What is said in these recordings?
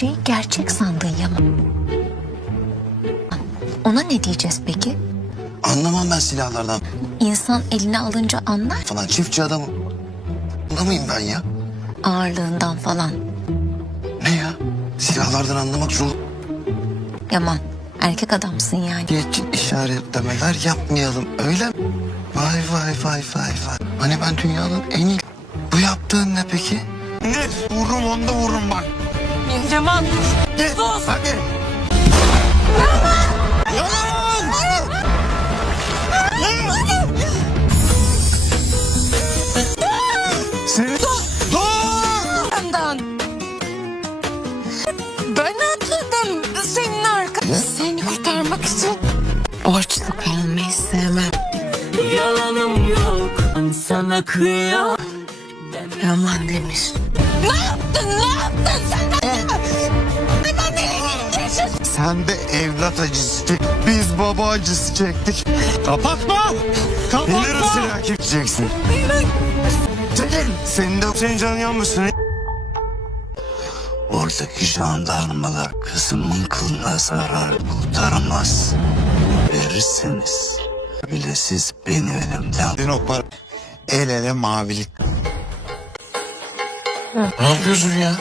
gerçeği gerçek sandın Yaman. Ona ne diyeceğiz peki? Anlamam ben silahlardan İnsan eline alınca anlar, falan. Çiftçi adamım. Bunda mıyım ben ya? ağırlığından falan. Ne ya? Silahlardan anlamak zor. Yaman, erkek adamsın yani. Geç işaretlemeler yapmayalım öyle mi? Vay vay vay vay vay. Hani ben dünyanın en iyi... Bu yaptığın ne peki? Ne? Vururum onu da vururum bak. Yaman, Git. sus! Hadi. Yalan! Seni... Dur! Benden. Ben atladım senin arkana. Seni kurtarmak için borçlu kalmayı sevmem. Yalanım yok, sana kıyam. Yaman demiş. Ne yaptın? Ne yaptın sen? Neden elini Sen de evlat acısı çek. Biz baba acısı çektik. Kapatma! Kapatma! İleri silah çekeceksin. Çekil! Senin canın yanmasın. Oradaki jandarmalar kızımın kılına zarar kurtaramaz. Verirseniz bile siz beni elimden... O para... El ele mavilik. Ne yapıyorsun ya?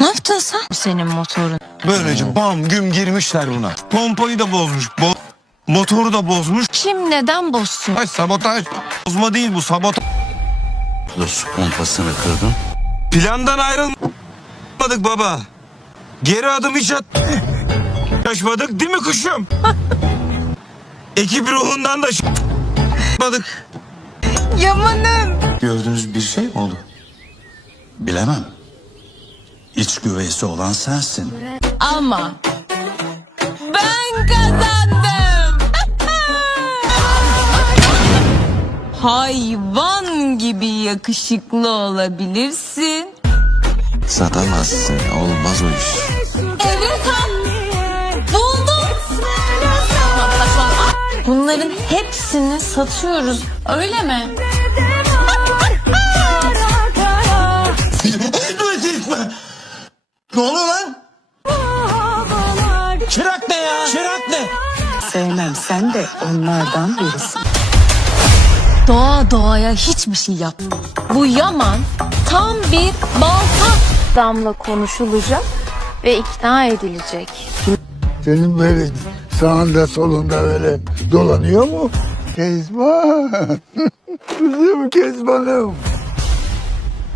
Ne yaptın sen? Senin motorun. Böylece bam güm girmişler buna. Pompayı da bozmuş. Motoru da bozmuş. Kim neden bozsun? Ay sabotaj. Bozma değil bu, sabotaj. Su pompasını kırdın. Plandan ayrılmadık baba. Geri adım hiç atmadık değil mi kuşum? Ekip ruhundan da atmadık. Yamanım. Gördüğünüz bir şey mi oldu? Bilemem. İç güveysi olan sensin. Ama ben kazandım. Hayvan gibi yakışıklı olabilirsin. Satamazsın, olmaz o iş. Evet buldum. Bunların hepsini satıyoruz, öyle mi? Ne oluyor lan? Çırak ne ya? Çırak ne? Sevmem, sen de onlardan birisin. Doğa doğaya hiçbir şey yap. Bu Yaman tam bir balta. Damla konuşulacak ve ikna edilecek. Senin böyle sağında solunda böyle dolanıyor mu? Kezban. Kızım Kezban'ım.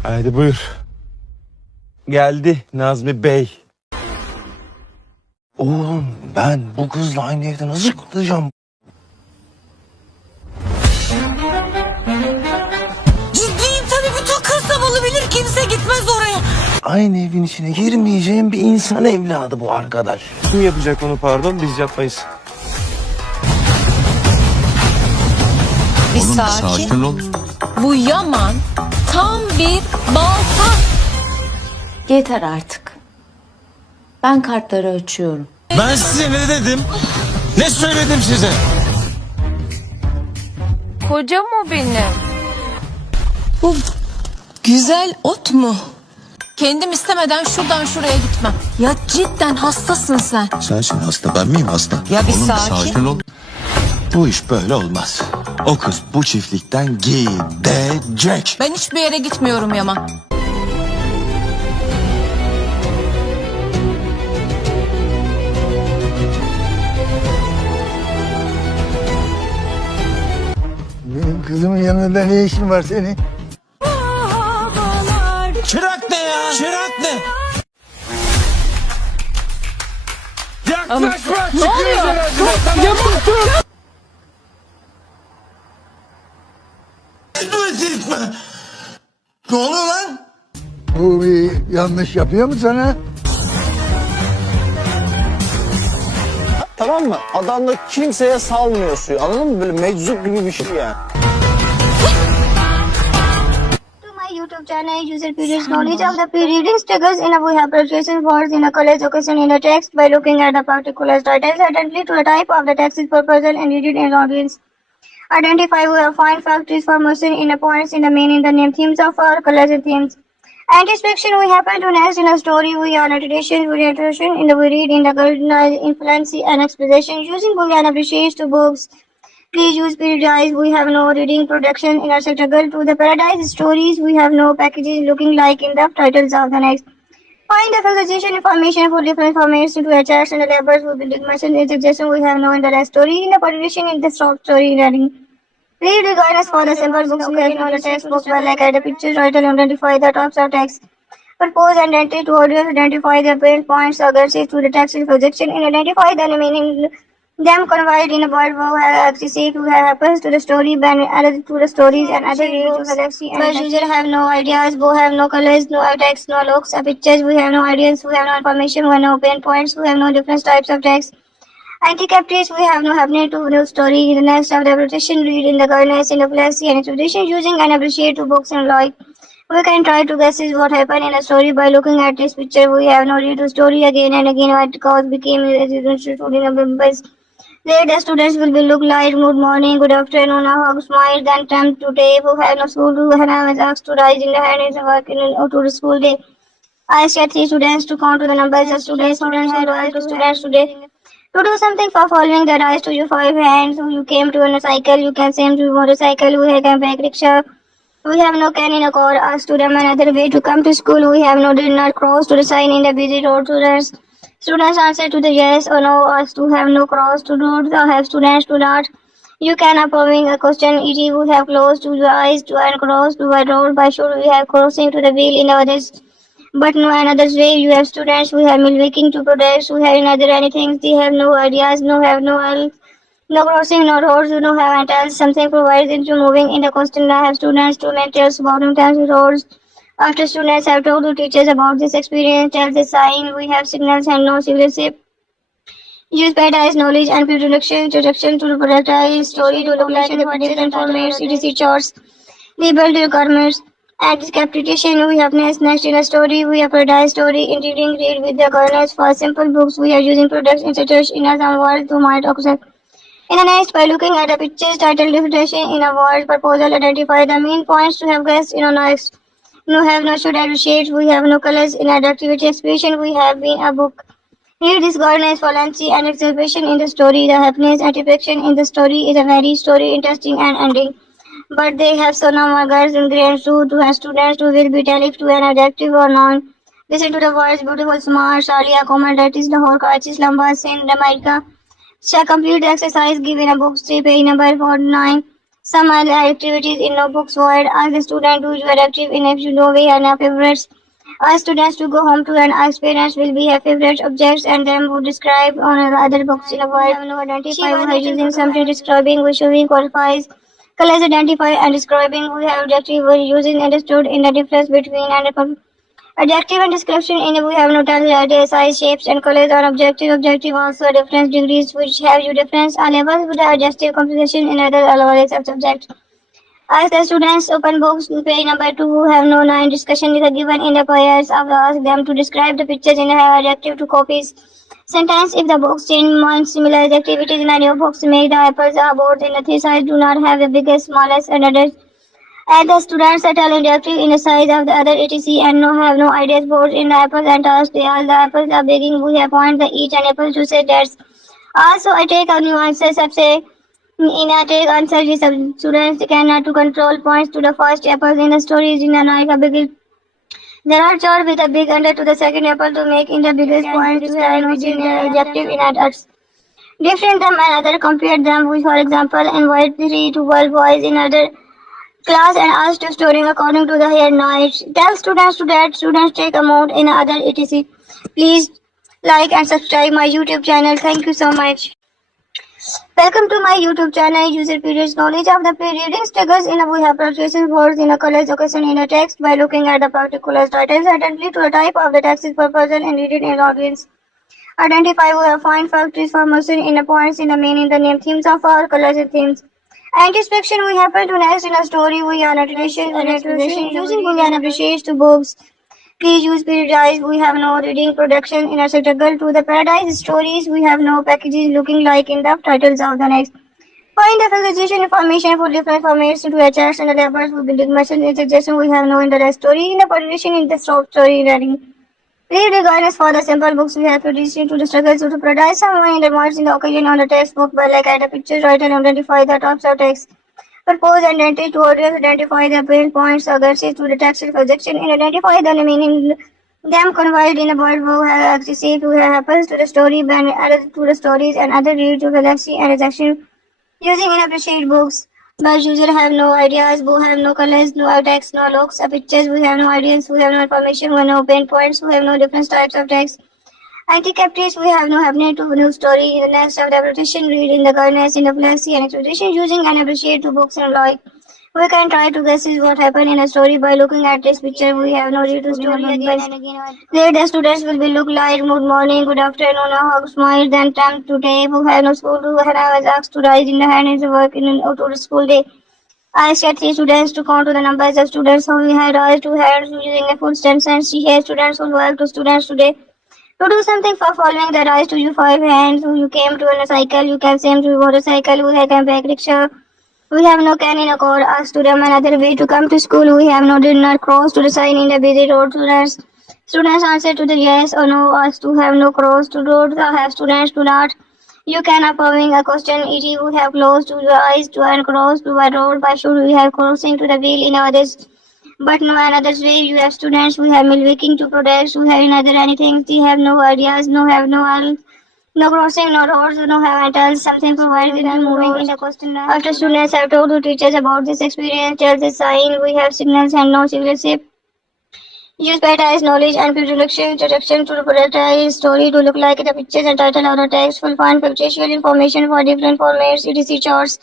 Haydi buyur. Geldi Nazmi Bey. Oğlum ben bu kızla aynı evde nasıl kalacağım? Ciddiyim tabii, bütün kasamalı bilir, kimse gitmez oraya. Aynı evin içine girmeyeceğim bir insan evladı bu arkadaş. Kim yapacak onu pardon, biz yapmayız. Bir Oğlum sakin. ol. Bu Yaman tam bir balta. Yeter artık. Ben kartları açıyorum. Ben size ne dedim? Ne söyledim size? Kocam o benim. Bu güzel ot mu? Kendim istemeden şuradan şuraya gitmem. Ya cidden hastasın sen. Sensin hasta, ben miyim hasta? Ya bir Oğlum sakin. ol. Bu iş böyle olmaz. O kız bu çiftlikten gidecek. Ben hiçbir yere gitmiyorum Yaman. Benim kızımın yanında ne işin var senin? Çırak ne ya? Çırak ne? Yaklaşma! Ne oluyor? Ne oluyor lan? Bu bir yanlış yapıyor mu sana? Tamam mı? Adam da kimseye salmıyor suyu. Anladın mı? Böyle meczup gibi bir şey yani. To my YouTube channel, user periods knowledge of the reading triggers in a we have preparation words in a college occasion in a text by looking at the particular title. Certainly to the type of the text is proposal and read it in audience. Identify we have find factories formation in the points in the main in the name themes of our colors and themes. Anticipation we happen to next in a story we are tradition we introduction in the we read in the golden influence and exposition using Boolean appreciates to books. Please use periodize. We have no reading production in our struggle to the paradise stories. We have no packages looking like in the titles of the next. Find the physician information for different information to attach and the labels will be mentioned in suggestion we have no in the last story in the partition in the short story reading. Read the guidance for the simple books we have no the textbooks well like at the pictures title identify the tops of text. Propose and identity to audience identify the pain points or to the text projection and identify the meaning them conveyed in a word who have access who happens to the story band added to the stories and other readers but user have no ideas who have no colors no text no looks pictures we have no audience who have no information who have no pain points who have no different types of text anti-captures we have no happening to no story in the next of the repetition read in the governance in the flex and expedition using and appreciate to books and like we can try to guess what happened in a story by looking at this picture we have no read the story again and again what cause became a members. There the students will be look like good morning, good afternoon, a hug, smile, then attempt to take who have no school to have asked to rise in the hand is working to the school day. I said 3 students to count to the numbers of students who rise to students today. To do something for following the rise to your 5 hands, you came to on a cycle, you can same to motorcycle, we have a bike rickshaw. We have no can in a car, ask to them another way to come to school, we have no did not cross to the sign in the busy road to rest. Students answer to the yes or no as to have no cross to road or have students to not. You can approving a question e.g. would have closed to the eyes to and cross to a road by should we have crossing to the wheel in others. But no another way you have students who have milking to products who have another anything they have no ideas no have no no crossing no roads no have until something provides into moving in the question I have students to make tells about times roads. After students have told the teachers about this experience, tell the sign we have signals and no citizenship. Use paradise knowledge and introduction to the productized story to location for different formats, etc. charts, labeled requirements. At this capitation, we have next in a story, we have paradise story, including read with the governance for simple books. We are using products institutes in some words to might accept. In the next, by looking at the pictures, title, definition in a word, proposal, identify the main points to have guessed in a next. No have no should appreciate, we have no colors in our activity expression, we have been a book. Here this governance, fallacy and exhibition in the story, the happiness and depiction in the story is a very story interesting and ending. But they have so no girls in grade 2 to have students who will be telling to an adjective or noun. Listen to the words beautiful, smart, Shalia, comment that is the whole Karachi, Lamba, Sindh, America. Shall complete the exercise given a book, say page number 49. Some other activities in notebooks void. Ask the student who you are active in if you know we are favorites. Ask students to go home to and ask parents will be her favorite objects and them would describe on other books in a word. No identify we are using something describing which showing qualifies. Colors identify and describing we have adjective we are using understood in the difference between and adjective and description in we have noted size, shapes and colors on objective. Objective also difference degrees which have you difference are levels with the adjective composition in other allowances of subject. Ask the students open books page number 2 who have no line discussion is given in the pairs of ask them to describe the pictures in a adjective to copies. Sentence if the books change one similar activities in a new books make the apples are both in the three sides do not have the biggest, smallest and others. And the students are interactive in the size of the other etc and no have no ideas boards in the apples and task they all the apples are begging we have point the each and apple to say that's also I take a nuances of say in a take answer the students cannot to control points to the first apples in the stories in a like a big there are chart with a big under to the second apple to make in the biggest point to have which in adjective in adults. Different them and other compare them with for example invite 3 to 12 boys in other class and asked to storing according to the hair night. Tell students to that students take a mode in other etc. Please like and subscribe my YouTube channel. Thank you so much. Welcome to my YouTube channel. User periods knowledge of the reading triggers in a we have pronunciation words in a colors occasion in a text by looking at the particular titles identity to a type of the text is purpose and read it in audience. Identify we have find factories formation in the points in the main in the name themes of our colors and themes. Anticipation we happen to next in a story we are tradition and exposition using Boolean appreciates to books. Please use periodize. We have no reading production in a struggle to the paradise stories. We have no packages looking like in the titles of the next. Find the facilitation information for different information to attach and the labels will be dimension in suggestion we have no in the story in the position in the short story reading. Read the guidance for the simple books we have produced to the struggles to paradise someone in the margin in the occasion on the textbook by like add a picture, write and identify the tops of text. Propose and identity to audience, identify the main points or to the text projection and identify the meaning them conveyed in a word who have access to happens to the story and added to the stories and other read to galaxy and rejection using inappropriate books. But users have no ideas, who have no colors, no text, no looks, pictures, we have no ideas, we have no information, we have no pain points, we have no different types of text. Anti-captives, we have no happening to new story in the next of the application, read in the governance, in the galaxy and exploration using and appreciate to books and like. We can try to guess what happened in a story by looking at this picture. We have no read to story again and again. There the students will be look like good morning, good afternoon, a hug, smile, then time to day. Who have no school to when I was asked to rise in the hand is work in to the school day. I said three students to count to the numbers of students who we had raised two hands using a full sentence. She has students who work to students today. To do something for following the rise to you five hands, who you came to on a cycle, you can same to motorcycle, who have come back rickshaw. We have no can in a core, asked to them another way to come to school. We have no did not cross to the sign in the busy road. Students answer to the yes or no, asked to have no cross to road, have students to not. You can approving a question, e.g. we have closed to your eyes to and cross to by road, by should we have crossing to the wheel in others. But no another way, you have students who have milking to products, who have another anything, they have no ideas, no crossing, no roads, no have tells something provided in the moving in the question. After students have told the teachers about this experience, tells the sign, we have signals and no signature. Use prioritize knowledge and introduction to the prioritize story to look like the pictures and title of the text, full find factual information for different formats, etc. charts,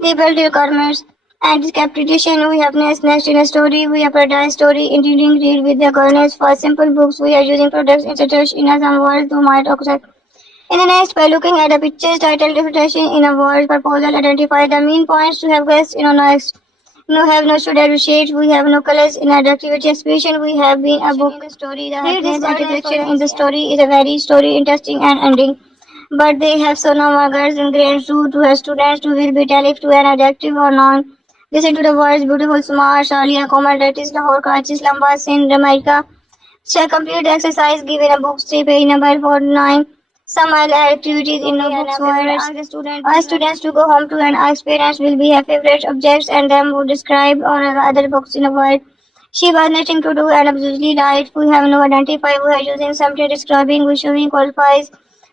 labeled requirements, and discapitalization. We have next in a story, we have prioritize story, including read with the governance for simple books. We are using products inserted in some words to might occur. In the next, by looking at the pictures, title, definition in a word, proposal, identify the main points to have guessed in a next. No have no should appreciate, we have no colors in our activity expression, we have been a book. The story, the happiness and reflection in the story is a very story interesting and ending. But they have so no words and grades to her students to will be tell if to an adjective or non. Listen to the words beautiful, smart, Shalia, Komal, Ratis, Lahore, Karachi, Islamabad, Sindh, Jamaica. Shall complete the exercise given a book, say page number 49. Some other activities in the books were ask students to go home to and ask parents will be her favorite objects and them would describe or other books in the world. She was nothing to do and absolutely right. We have no identify. We are using something describing. We showing qualifies.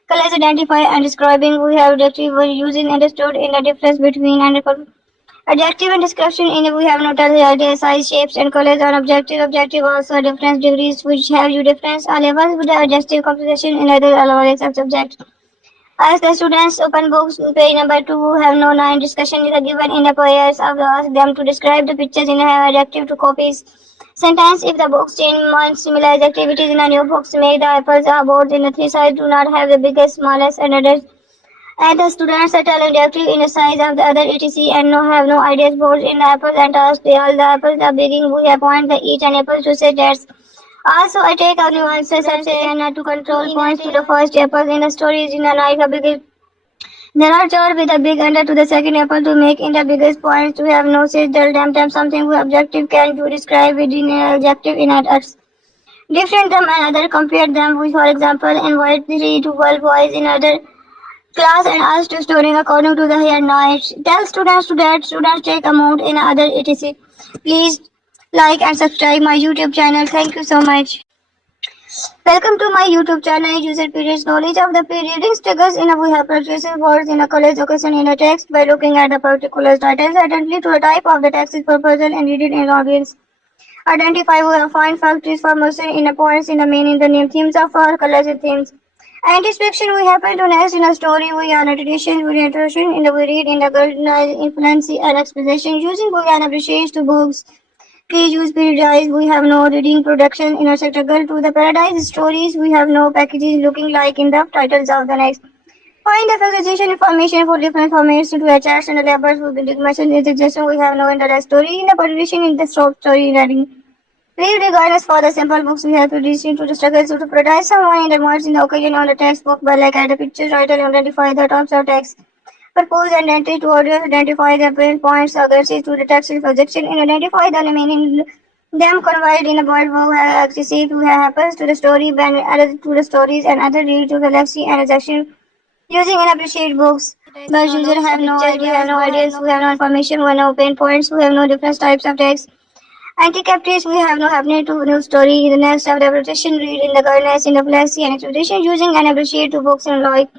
Colors identify and describing. We have adjective. We using understood in the difference between and adjective and description in we have noted the idea, size, shapes and colors on objective. Objective also difference degrees which have you difference are levels with the adjective composition in other allowance of subject. Ask the students open books page number 2 who have no 9 discussion is given in the pairs of ask them to describe the pictures in a adjective to copies. Sentence if the books change one similar activities in a new books make the apples are board in the three sides do not have the biggest, smallest and others. And the students are telling directly in the size of the other etc and no have no ideas boards in the apples and task they all the apples are beginning we have point the each and apple to say that's also I take out nuances and say and not to control points to the first apple in the stories in the knife a big there are chart with a big under to the second apple to make in the biggest points to have no say tell them something who objective can do describe within an adjective in others. Different them and other compare them with for example invite 3 to 12 boys in other class and asked to storing according to the hair night. Tell students to that students take amount in other etc. Please like and subscribe my YouTube channel. Thank you so much. Welcome to my YouTube channel. User periods knowledge of the reading struggles in a we have purchasing words in a college occasion in a text by looking at the particular titles identity to a type of the text is proposal and read it in audience. Identify we have find factories formation in a points in the main in the name themes of our colors and themes. Anticipation we happen to next in a story we are tradition we introduction in the we read in the golden influence and exposition using Boolean appreciations to books. Please use periodize we have no reading production in a struggle to the paradise stories we have no packages looking like in the titles of the next. Find the facilitation information for different formats to attach and the labels will be mentioned in suggestion we have no in the story in the position in the short story reading. Read the guidance for the simple books we have produced to the struggles to paradise someone in the words in the occasion on the textbook by like add a picture, write and identify the tops of text. Propose and entry to audience, identify the apparent points, aggressive to the text projection, and identify the remaining them conveyed in a word who have access to happens to the story, when added to the stories and other read to galaxy and rejection. Using and appreciate books. The user have no idea, have no ideas, who have no information, who have no pain points, who have no different types of text. Anti-captives, we have no happening to new story. The next of the repetition, read in the goodness, in the blessing and expectation, using and appreciate to books and like.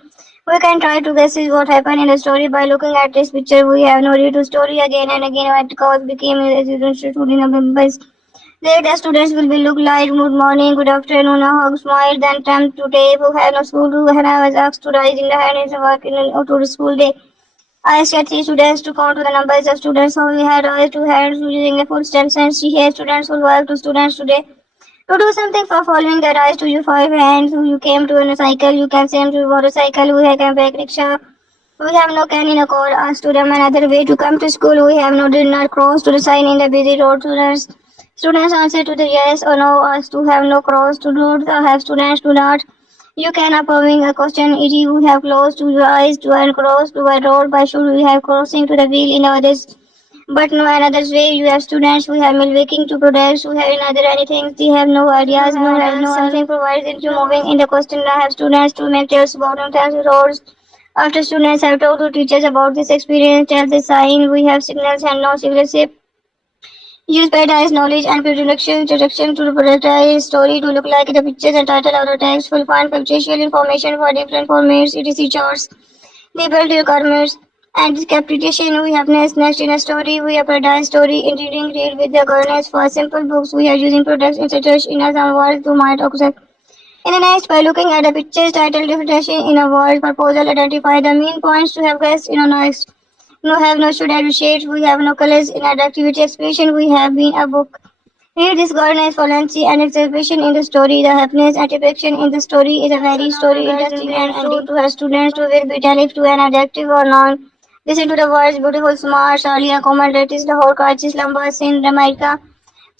We can try to guess what happened in the story by looking at this picture. We have no read to story again and again what cause became a student in the members. Later students will be look like good morning, good afternoon, a hug, smile, then attempt to take who have no school to when I was asked to rise in the hand and work in to the school day. I asked 3 students to count to the numbers of students who we had raised 2 hands using a full sentence. She had students who work to students today. To do something for following the rise to your 5 hands, you came to a cycle, you can send to motorcycle, we have a back rickshaw. We have no can in a car, ask to them another way to come to school, we have no did not cross to the sign in the busy road students. Students answer to the yes or no, ask to have no cross to road, have students do not. You can approving a question, if you have closed to your eyes to and cross to a road, by should we have crossing to the wheel in others. But no another way, you have students who have milking to products, who have another anything, they have no ideas, no have no something provides into moving in the question. I have students to make tales about the roads. After students have told to teachers about this experience, tell the sign, we have signals and no citizenship. Use paradise knowledge and introduction to the productized story to look like the pictures and title of the text. Will find factual information for different formats, etc. charts. Label your requirements and interpretation. We have next in a story. We have paradise story. Introducing read with the governance for simple books. We are using products inserted in a some words to might object. In the next, by looking at the pictures, title, definition in a word, proposal, identify the main points to have guessed in a next. No have no should appreciate, we have no colors in our activity expression, we have been a book. Read this governance fluency and expression in the story, the happiness and satisfaction in the story is a very story interesting and ending to her students to will be tailored to an adjective or noun. Listen to the words beautiful, smart, Charlie, accommodates the whole crisis, lumber, sin, America.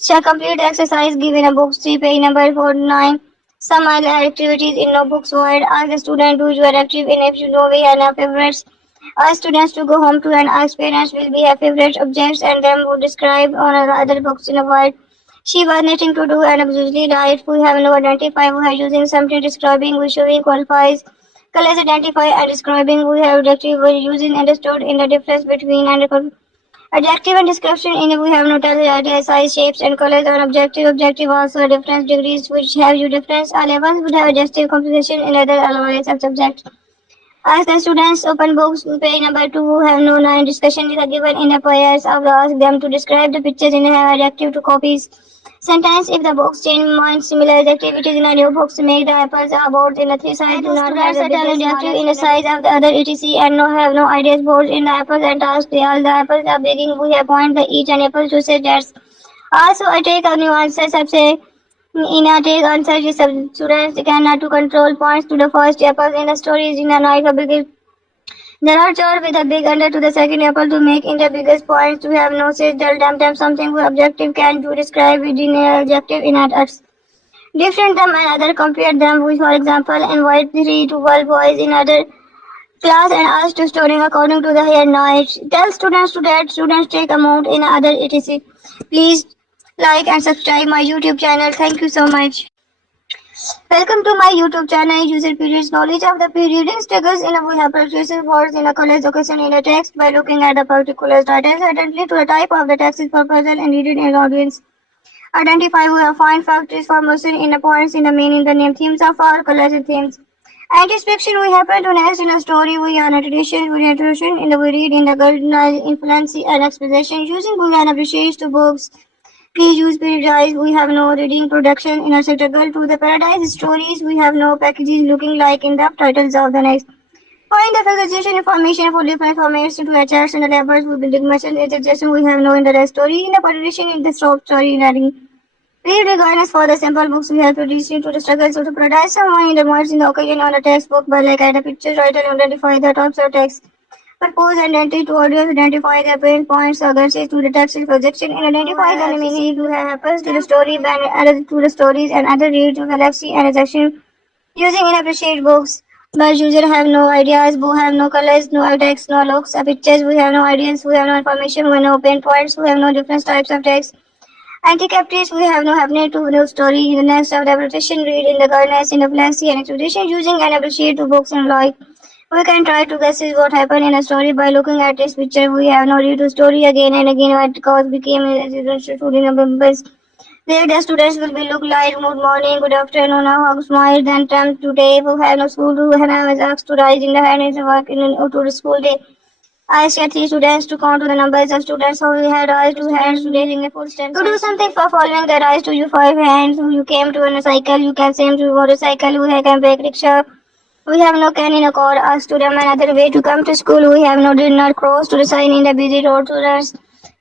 Shall complete exercise given a book 3 page number 49. Some other activities in notebooks word. Ask the student do you are active in if you know we have no favorites. Ask students to go home to and ask parents will be her favorite objects and them would describe on other books in a word. She was nothing to do and usually right. We have no identify. We are using something describing. We showing qualifies. Colors identify and describing. We have adjective. We using understood in the difference between and adjective and description in we have no tell idea size shapes and colors on objective. Objective also difference degrees which have you difference. All levels would have adjective composition in other alloys of subject. Ask the students open books page number 2 who have no line discussion is given in a pairs. I will ask them to describe the pictures in a adjective to copies. Sentence if the books change mind similar activities in a new books make the apples about in a 3 sides do not have the biggest adjective in the size of the other etc and no have no ideas boards in the apples and ask they all the apples are begging we have point the each and apple to say that's also I take a new answer सबसे in a take answer is students cannot to control points to the first apple in the stories in a night a big there are chart with a big under to the second apple to make in the biggest points to have no say tell them something objective can to describe within an adjective in others. Different them and other compare them with for example invite 3 to 12 boys in other class and ask to storing according to the hair noise. Tell students to that students take amount in other etc. Please like and subscribe my YouTube channel. Thank you so much. Welcome to my YouTube channel. User periods knowledge of the reading triggers in a we have practices words in a college occasion in a text by looking at the particular title identity to the type of the text is proposal and read it in audience. Identify we have find factors formation in the points in the meaning the name themes of our colors and themes. Anticipation we happen to next in a story we are tradition we introduction in the we read in the golden influence and exposition using we and appreciates to books. Please use paradise. We have no reading production in a circle to the paradise stories. We have no packages looking like in the titles of the next. Find the facilitation information for different information to attach and the labels will be mentioned in suggestion we have no in the story in the partition in the short story reading. Read the guidance for the simple books we have produced to the struggles of the paradise. Someone in the words in the occasion on the textbook by like at the picture writer and identify the tops of text. Propose and entry to audience, identify the pain points, aggressive to the text projection, and identify the meaning who happens to the story, added to the stories and other read to galaxy and rejection. Using and appreciate books. But user have no ideas, who have no colors, no text, no looks, pictures, we have no ideas, we have no information, we have no pain points, we have no different types of text. Anti-captives, we have no happening to no story in the next of the repetition, read in the garnets, in the plastic and expedition, using and appreciate to books and like. We can try to guess what happened in a story by looking at this picture. We have no read to story again and again what cause became a student of members. There the students will be look like good morning, good afternoon, a hug, smile, then attempt today who have no school to have asked to rise in the hand is work in to the school day. I asked 3 students to count to the numbers of students who we had raised 2 hands today in a full stand. To do something for following the rise to you 5 hands, you came to on a cycle, you can same to motorcycle, you can break rickshaw. We have no can in a car, us to them another way to come to school. We have no did not cross to the sign in the busy road to us.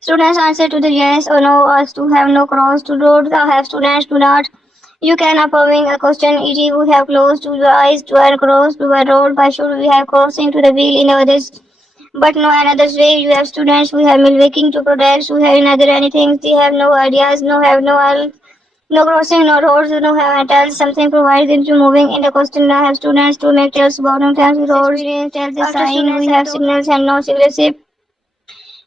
Students answer to the yes or no, us to have no cross to road, have students do not. You can approving a question, e.g. we have closed to the eyes to and cross to a road, by should we have crossing to the wheel in others. But no another way, you have students who have milking to products, who have another anything, they have no ideas, no have no no crossing, no roads, no have tells something provides into moving in the question. I have students to make tells about times roads, tells the sign, we have signals and no signalership.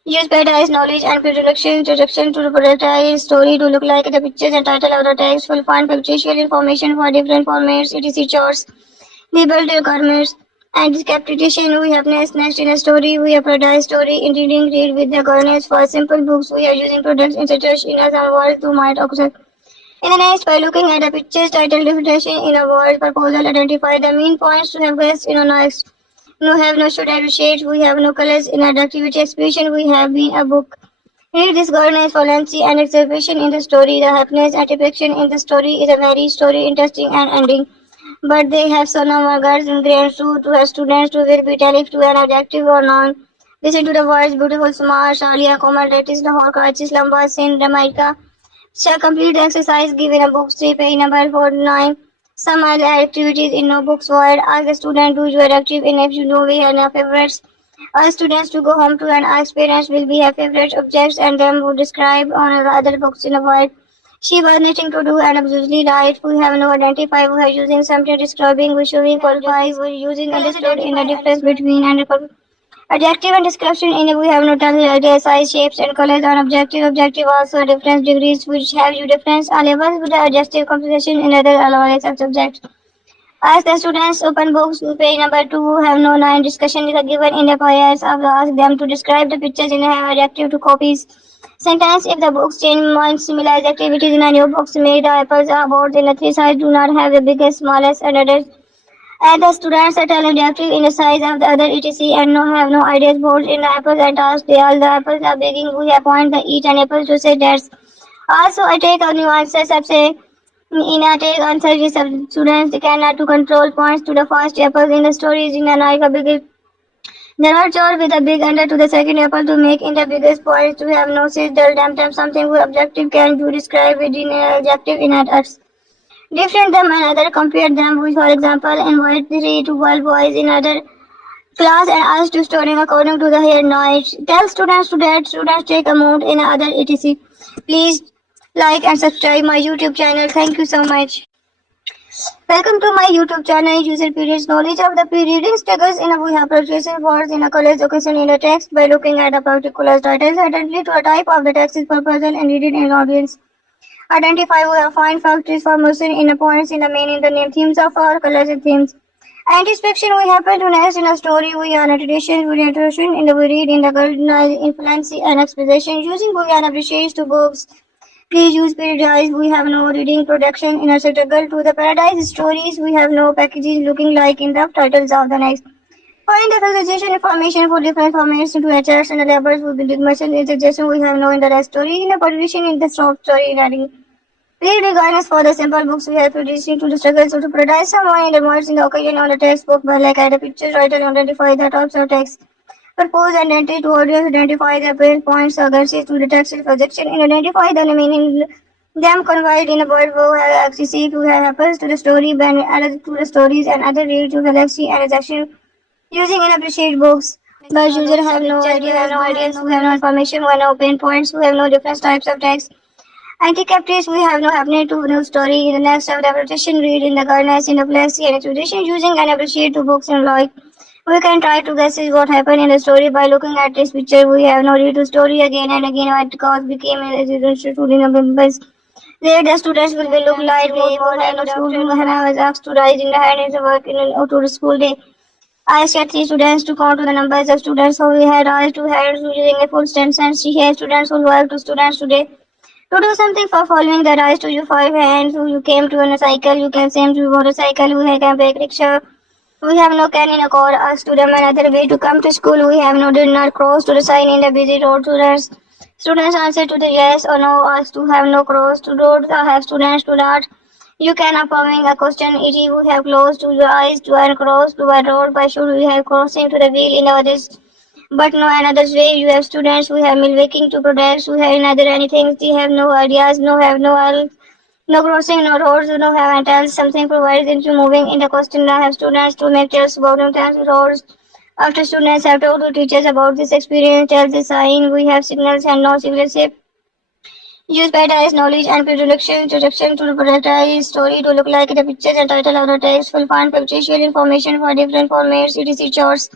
Use better knowledge and introduction to the productized story to look like the pictures and title of the text will find pictorial information for different formats, etc. charts, labeled requirements, and discaptation. We have next in a story, we have productized story in reading, read with the governance for simple books, we are using products in such in as a word to might occur. In the next, by looking at the pictures, title, definition in a word, proposal, identify the main points to have guessed in a next. No have no should appreciate, we have no colors in our activity expression, we have been a book. Read this governance, violency and exhibition in the story, the happiness and depiction in the story is a very story interesting and ending. But they have some words in grade 2 to have students to will be tell if to an adjective or noun. Listen to the words beautiful, smart, Shalia, Komal, Retis, Lahore, Karachi, Islamabad, Sindh, Jamaica. Shall complete the exercise given a book 3 page number 49. Some other activities in notebooks word. Ask the student to join active in if you know we have no favorites. Ask students to go home to and ask parents will be have favorite objects and them would describe on the other books in a word. She was nothing to do and absolutely right. We have no identify. We are using something describing. We showing qualify. We are using understood in the difference between and adjective and description in we have no tell ideas, size, shapes and colors on objective. Objective also difference degrees which have you difference are levels with the adjective composition in other allowance of subject. Ask the students open books page number 2 who have no 9 discussion is given in the pairs of ask them to describe the pictures in a adjective to copies. Sentence if the books change one similar activities in a new books make the apples are boards in the 3 sides do not have the biggest, smallest and others. And the students are telling active in the size of the other etc and no have no ideas boards in the apples and task they all the apples are begging we have point the eat an apple to say that's also I take a nuances of say in a take answer students they cannot to control points to the first apples in the stories in a knife a big they are job with a big under to the second apple to make in the biggest points to have no say dull them something with objective can do describe within an adjective in others. Different them and other compare them with, for example, invite 3 to 12 boys in other class and ask to storing according to the hair noise. Tell students to that students take a mood in other etc. Please like and subscribe my YouTube channel. Thank you so much. Welcome to my YouTube channel. User periods knowledge of the reading struggles in a we have purchasing words in a college occasion in a text by looking at a particular title identity to a type of the text is proposal and read it in audience. Identify we have find factors formation in a points in the main in the name themes of our colors and themes. Anticipation we happen to next in a story we are tradition we introduction in the we read in the golden influence and exposition using we are appreciates to books. Please use periodize we have no reading production in a struggle to the paradise stories we have no packages looking like in the titles of the next. Find the presentation information for different formats to HRs and the labels with the dimension in suggestion we have no in the rest story in a publication in the short story writing. Read the guidance for the simple books we have produced to the struggles to paradise someone in the words in the occasion on the textbook by like add a picture writer identify the tops of text. Propose and entry to audience identify the main points against to the text projection and identify the meaning them conveyed in a word who have access to happens to the story band added to the stories and other read to galaxy and action. Using and appreciate books, but users have no idea, who have no information, who have no pain points, who have no different types of text. Anti-captives, we have no happening to new story. In the next of the repetition, read in the gardeners, in the plexi and tradition, using and appreciate two books and like. We can try to guess what happened in the story by looking at this picture. We have now read the story again and again what cause became a residential student of members. There the students will be look like more and the school when I was asked to rise in the hand and work in an to the school day. I asked 3 students to count the numbers of students who we had asked to have using a full sentence. She has students who work to students today. To do something for following the rise to your 5 hands, you came to on a cycle, you can same to motorcycle, you can take rickshaw. We have no can in a car, ask to them another way to come to school. We have no did not cross to the sign in the busy road students. Students answer to the yes or no, ask to have no cross to road, have students to not. You can affirming a question, it you have closed to your eyes to and cross to a road, by should we have crossing to the wheel in others. But no another way, you have students who have milwaking to products, who have another anything, they have no ideas, no have no all. No crossing, no roads, no have and tells something provides into moving in the question. I have students to make tells about them roads. After students have told to teachers about this experience, tells the sign we have signals and no signal shape. Use beta knowledge and introduction to the productized story to look like the pictures and title of the text. Will find factual information for different formats, etc. charts.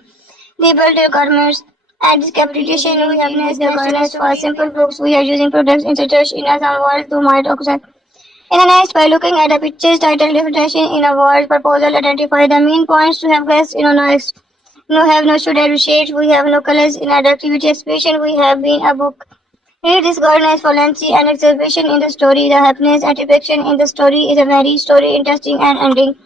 Labeled requirements. At this capitation, we have necessary for simple books. We are using products in such in a some words to might occur. In the next, by looking at the pictures, title, definition in a word, proposal, identify the main points to have guessed in a next. No have no should appreciate, we have no colors in our activity expression, we have been a book. Read this gardeners for Nancy and exhibition in the story, the happiness and affection in the story is a very story interesting and ending.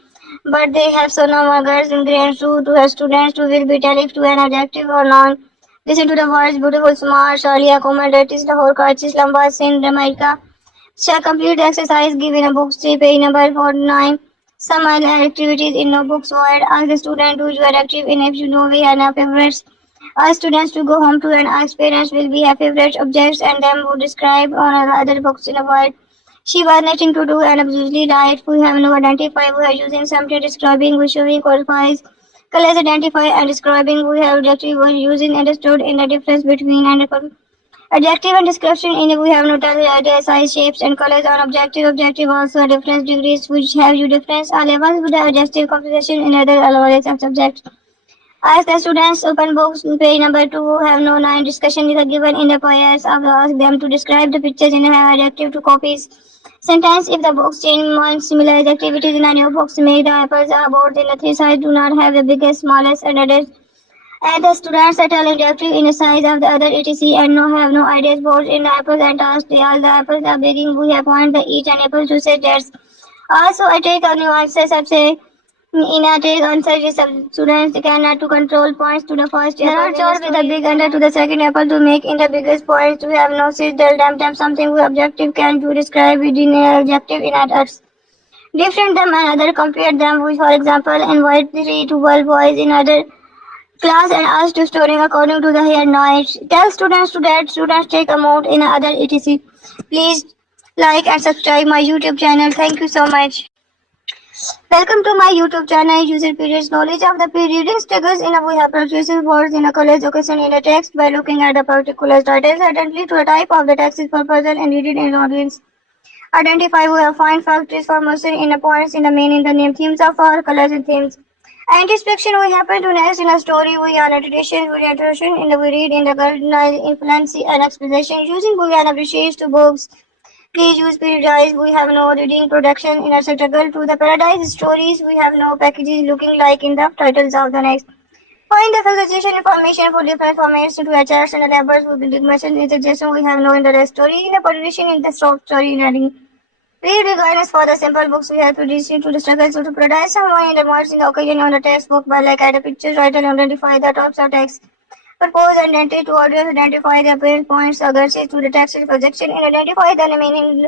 But they have so no girls in grade 2 to have students to will be telling to an adjective or noun. Listen to the words beautiful, smart, Charlie, accommodate is the whole crisis, lamba, sin, Jamaica. Shall complete the exercise given a book say page number 49. Some other activities in notebooks word. Ask the student who you are active in if you know we have favorites. Ask students to go home to and ask parents will be have favorite objects and them would describe on other books in a word. She was nothing to do and absolutely right. We have no identify. We are using something describing which we qualifies. Colors identify and describing. We have adjective we using understood in the difference between and adjective and description in we have noted ideas, size, shapes, and colors on objective. Objective also difference degrees which have you difference are levels with the adjective composition in other knowledge of subject. Ask the students open books page number 2 who have no 9 discussion is given in the pairs of ask them to describe the pictures in a adjective to copies. Sentence if the books change one similar activities in a new box make the apples are both in the 3 sides do not have the biggest, smallest, and others. And the students are telling directly in the size of the other etc. and no have no ideas both in the apples and task. They all the apples are begging we have point the each and apple to say that's. Also I take a nuances of say in a take answer students cannot to control points to the first apple. Cannot with the big under to the second apple to make in the biggest points to have no sit tell them something we objective can to describe within a adjective in others. Different them and other compare them with for example invite 3 to 12 boys in other class and asked to storing according to the head noise. Tell students to that students take a note in other etc. Please like and subscribe my YouTube channel. Thank you so much. Welcome to my YouTube channel. User periods knowledge of the period triggers in a we have producing words in a college occasion in a text by looking at the particular titles identity to a type of the text is purpose and read it in audience. Identify we have find factors formation in a points in the main in the name themes of our colors and themes. Anticipation we happen to next in a story we are tradition we are tradition in the we read in the garden influence and exposition using Boolean appreciates to books. Please use periodize we have no reading production in a struggle to the paradise stories we have no packages looking like in the titles of the next. Find the facilitation information for different formats to attach and labels with the mention in suggestion we have no in the rest story in the publication in the short story reading. Read the guidance for the simple books we have to the struggles to paradise someone in the words in the occasion on the textbook by like add a picture, write and identify the tops of text. Propose and identity to audience, identify the apparent points or gushes to the text and projection and identify the meaning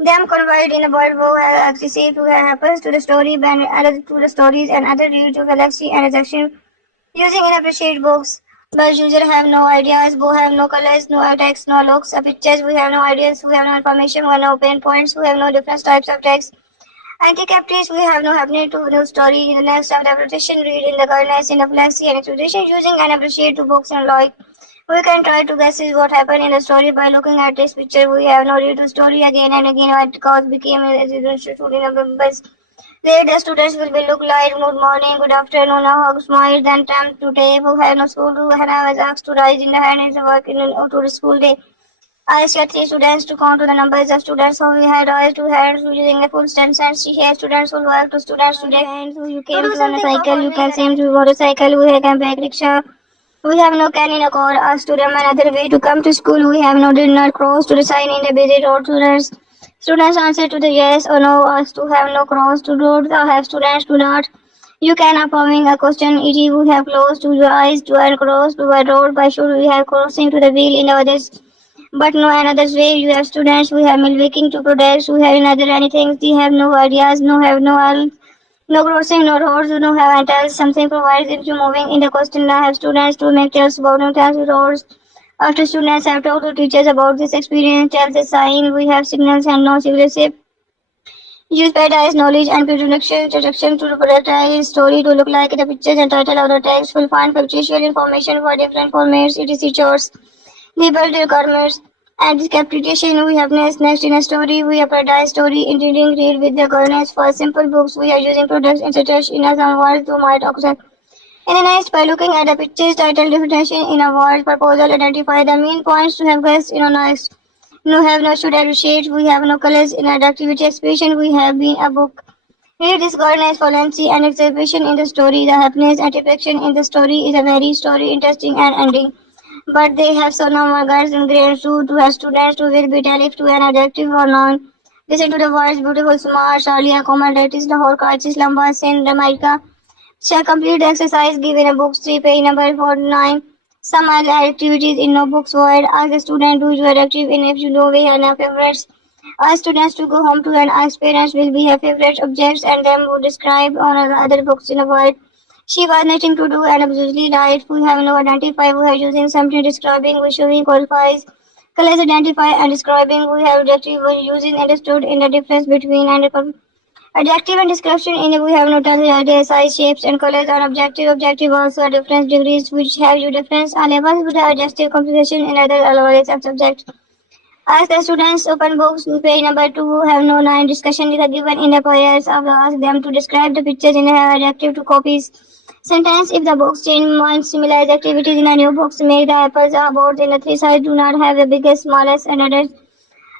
them conveyed in a word who have accessible to happens to the story band added to the stories and other read to galaxy and rejection using and appreciate books. But user have no ideas, both have no colors, no text, no looks, pictures, we have no ideas, we have no information, we have no pain points, we have no different types of text. Anti-captives, we have no happening to new story in the next of the repetition, read in the gardeners in the flexi and exposition using and appreciate to books and like. We can try to guess what happened in the story by looking at this picture. We have now read the story again and again. What cause became a residential student members. There the students will be look like good morning, good afternoon, a hug, smile, then time to day. Who have no school to have was asked to rise in the hand and work in to the school day. I asked 3 students to count to the numbers of students who we had raised 2 hands using a full sentence. She had students who work to students today. And who you came to on a cycle, you can seem to motorcycle, we have a back rickshaw. We have no can in a car. Asked to them another way to come to school. We have no did not cross to the sign in the busy road. Students answer to the yes or no. Asked to have no cross to road. Have students do not. You can affirming a question. E.g. we have closed to your eyes to and cross to a road. By should we have crossing to the wheel in others? But no another way. You have students who have milking to products. Who have another anything. They have no ideas. No have no all. No crossing, no roads, no have and tells something provides into moving in the question. I have students to make tells about no tells roads. After students have talked to teachers about this experience, tells a sign, we have signals and no civilizations. Use paradise knowledge and introduction to productize story to look like the pictures and title of the text will find factual information for different formats, etc. chores, labeled requirements. And discapitation we have next in a story, we have paradise story, intending read with the governance for simple books, we are using products etc. in a some words to might occur. In the next, by looking at the pictures, title, definition in a word, proposal, identify the main points to have guessed in a next. No have no should appreciate, we have no colors in our activity expression, we have been a book. Read this governance fluency and exhibition in the story, the happiness and affection in the story is a very story interesting and ending. But they have so no words in grade 2 to have students to will be tell if to an adjective or noun. Listen to the words beautiful, smart, Shalia, Commandatis, Lahore, Kachis, Lamba, Sin, Jamaica. Shall complete the exercise given a book 3 page number 49. Some other activities in notebooks word. Ask the student to you are active in if you know we have no favorites. Ask students to go home to and ask parents will be her favorite objects and them would describe on other books in a word. She was nothing to do and absolutely right. We have no identify. We are using something describing. We showing qualifies. Colors identify and describing. We have adjective. We using understood in the difference between and adjective and description. In we have noted idea, size, shapes, and colors on objective. Objective also difference degrees which have you difference. Are labels with the adjective composition in other always of subject. Ask the students open books page number 2 who have no line discussion is given in the pairs of ask them to describe the pictures in a adjective to copies. Sentence if the books change one similar activities in a new books make the apples or boards in the 3 sides do not have the biggest, smallest and others.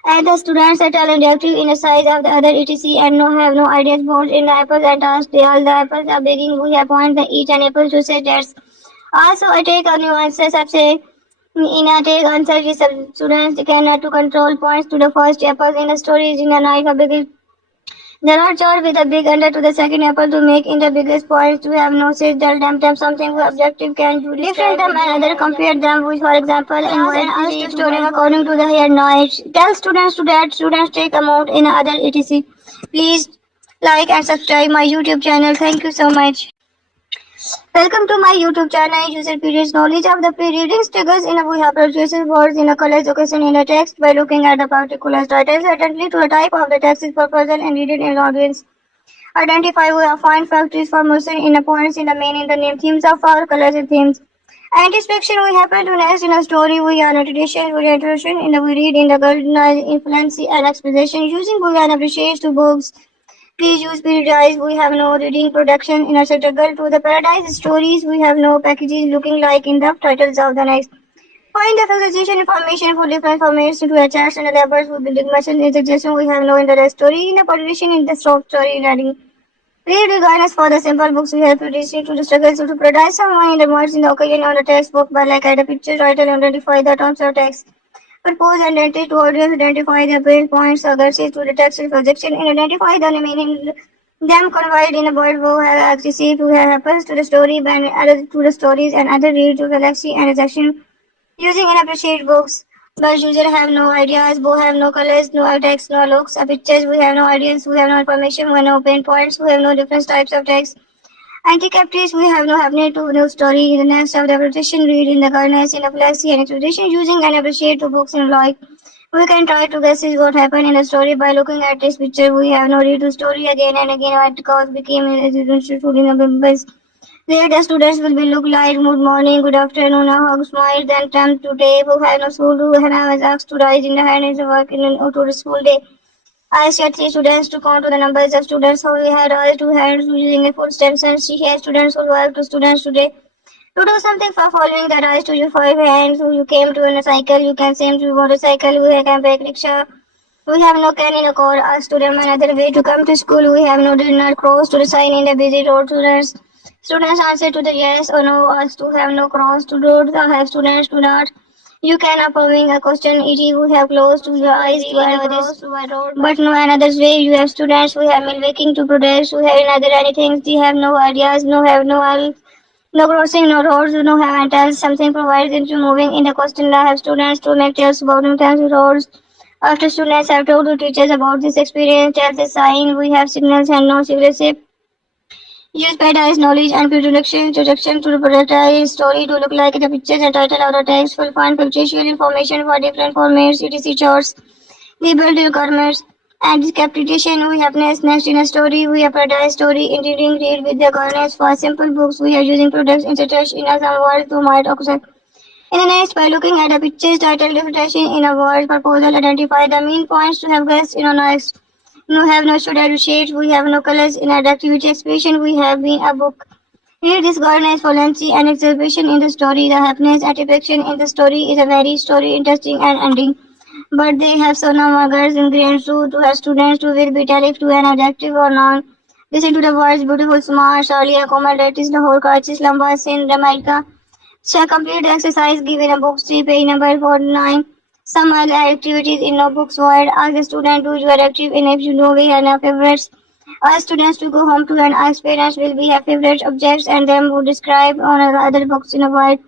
And the students are telling active in the size of the other etc and no have no ideas boards in the apples and ask they all the apples are begging we have point the each and apple to say that's. Also I take a new answers of say in a take answer is students cannot to control points to the first apples in the stories in a knife a big. They are charged with a big under to the second apple to make in the biggest points to have no say tell them something objective can do different them and other compare them with for example and when asked to story according to the here knowledge. Tell students to that students take amount in other etc. Please like and subscribe my YouTube channel. Thank you so much. Welcome to my YouTube channel. User periods knowledge of the pre-reading triggers in a we have produces words in a color occasion in a text by looking at the particular titles attentively to the type of the text is purpose and read it in audience. Identify we have find factories formation in a points in the main in the name themes of our colors and themes. Anticipation we happen to next in a story we are tradition we introduction in the we read in the golden influence and exposition using we are appreciate to books. Please use periodize. We have no reading production in a struggle to the paradise stories. We have no packages looking like in the titles of the next. Find the facilitation information for different formats to a charts and labels with building machine in suggestion. We have no in the story in a publication in the short story reading. Read regardless for the simple books we have produced to the struggles to paradise. Someone in the words in the occasion on the textbook by like at the picture title identify the terms of text. Propose and identity to audience, identify the main points, aggressive to the text projection, and identify the remaining them conveyed in a word who have accessible who have happens to the story, and added to the stories and other read to galaxy and section using and appreciate books. But user have no ideas, who have no colors, no text, no looks, pictures, we have no audience, we have no information, we have no pain points, we have no different types of text. Anti-captives, we have no happening to no story in the next of the repetition, read in the governance, in the flexi and expedition, using and appreciate to books and like. We can try to guess what happened in the story by looking at this picture. We have no read to story again and again what cause became a residential student members. There the students will be look like good morning, good afternoon, a hug, smile, then attempt to take who have no school to and I was asked to rise in the hand is work in an to the school day. I said three students to count to the numbers of students who had all two hands using a footsteps and she had students who work to students today. To do something for following the rise to your five hands, who you came to in a cycle, you can same to motorcycle, we can take rickshaw. We have no can in a car, ask to them another way to come to school, we have no did not cross to the sign in the busy road students. Students answer to the yes or no, us to have no cross to road, have students to not. You can approving a question, e.g. we have closed to your eyes to this, but no another way. You have students who have been waking to protest, who have another anything, they have no ideas, no have no all. No crossing, no roads, no have and tells something provides into moving in the question. I have students to make tales about them roads. After students have told the teachers about this experience, tells a sign, we have signals and no signature. Use paradise knowledge and introduction to the productized story to look like the pictures and title or the text will find pictorial information for different formats, etc. charts, labeled requirements, and discapitation we happiness next in a story, we have paradise story, including read with the governance for simple books, we are using products inserted in a some words to might occur. In the next, by looking at the pictures, title, definition in a word, proposal, identify the main points to have guessed in a next. No have no study shades, we have no colors in our activity expression, we have been a book. Read this governance fluency and exhibition in the story, the happiness attraction in the story is a very story interesting and ending. But they have so no words ingredients to have students to will be tariff to an adjective or noun. Listen to the words beautiful, smart, Shalia, Komal, that is the whole Kachis, Lamba, Sin, Jamaica. Shall complete the exercise given a book 3 page number 49. Some other activities in notebooks word. Ask the student to you are active in if you know we have no favorites. Ask students to go home to and ask parents will be have favorite objects and them would describe on other books in a word.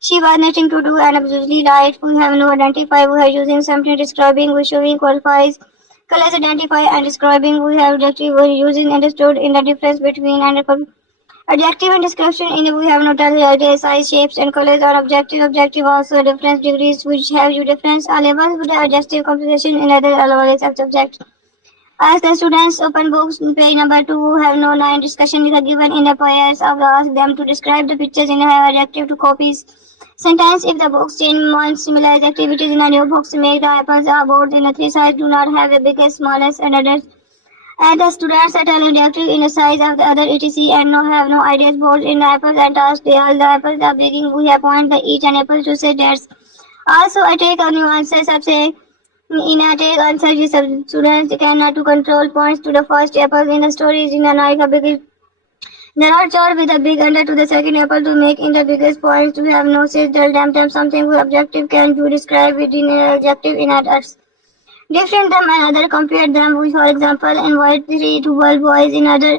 She was nothing to do and absolutely right. We have no identify. We are using something describing. We showing qualifies. Colors identify and describing. We have adjective. We are using understood in the difference between and adjective and description in we have noted size, shapes and colors are objective. Objective also difference degrees which have you difference are labels with the adjective composition in other always of subject. Ask the students open books page number 2 who have no line discussion is given in the pairs of ask them to describe the pictures in a adjective to copies. Sentence if the books change one similar activities in a new books make the apples are board in a three sides do not have a biggest, smallest and others. And the students are telling adjective in the size of the other etc and no have no ideas board in the apples and task they all the apples are breaking we have point the each and apple to say that's also I take a nuances of say in a take answer you students cannot to control points to the first apple in the stories in a night a big there are chart with a big under to the second apple to make in the biggest points to have no say tell them something with objective can do describe within an adjective in others. Different them and other compare them with for example invite 3 to 12 boys in other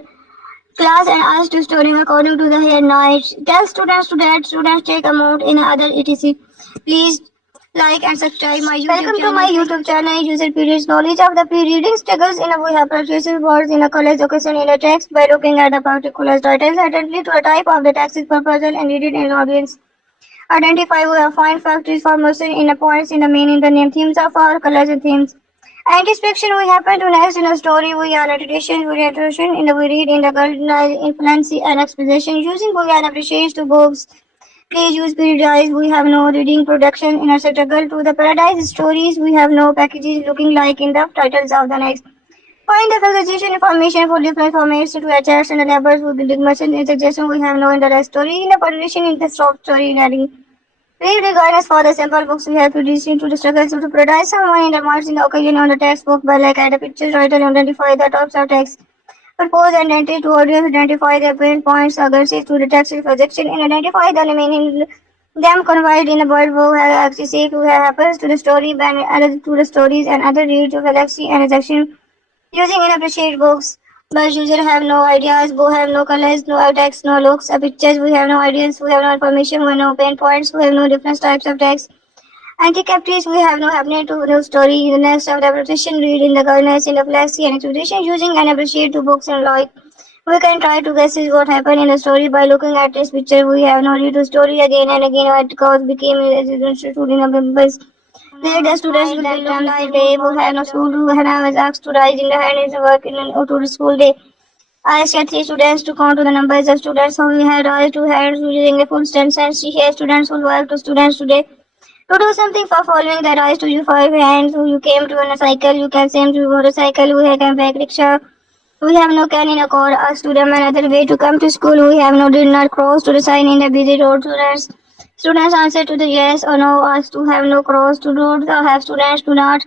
class and ask to storing according to the hair night. Tell students to that students take amount in other etc. Please like and subscribe my YouTube Welcome channel. To my YouTube channel. User periods knowledge of the reading struggles in a we have purchased words in a college occasion in a text by looking at the particular titles attentively to a type of the text proposal and read it in audience. Identify we have find factories formation in a points in the meaning the name themes of our colors and themes. Anticipation we happen to next in a story we are tradition we introduction in the we read in the golden influence and exposition using we are appreciation to books. Please use periodize we have no reading production in a struggle to the paradise stories we have no packages looking like in the titles of the next. Find the facilitation information for different formats to attach and the labels with the digression in suggestion we have no in the rest story in the publication in the short story reading. Read the guidance for the sample books we have produced into the struggles to paradise someone in the marks in the occasion on the textbook by like add a picture title identify the tops of text. Propose and entry to audience identify the main points aggressive to the text projection and identify the remaining them conveyed in the word who have access to happens to the story and added to the stories and other read to galaxy and section using inappropriate books. But user have no ideas, go have no colors, no text, no looks, pictures, we have no ideas, we have no information, we have no pain points, we have no different types of text. Anti-captures, we have no happening to no story, the next of the repetition, read in the governance, in the flexi and exposition, using and appreciate to books and like. We can try to guess what happened in the story by looking at this picture. We have no read to story again and again what cause became a student of members. There the students will be looked today who have no school who have was asked to rise in the hand is work in an to the school day. I asked 3 students to count to the numbers of students who had raised 2 hands using a full sentence. She has students who work to students today to do something for following the rise to you 5 hands. You came to on a cycle, you can same to motorcycle, we have a bike rickshaw. We have no can in a car. Ask to them another way to come to school. We have no did not cross to the sign in the busy road. Students answer to the yes or no. Ask to have no cross to road. Have students do not.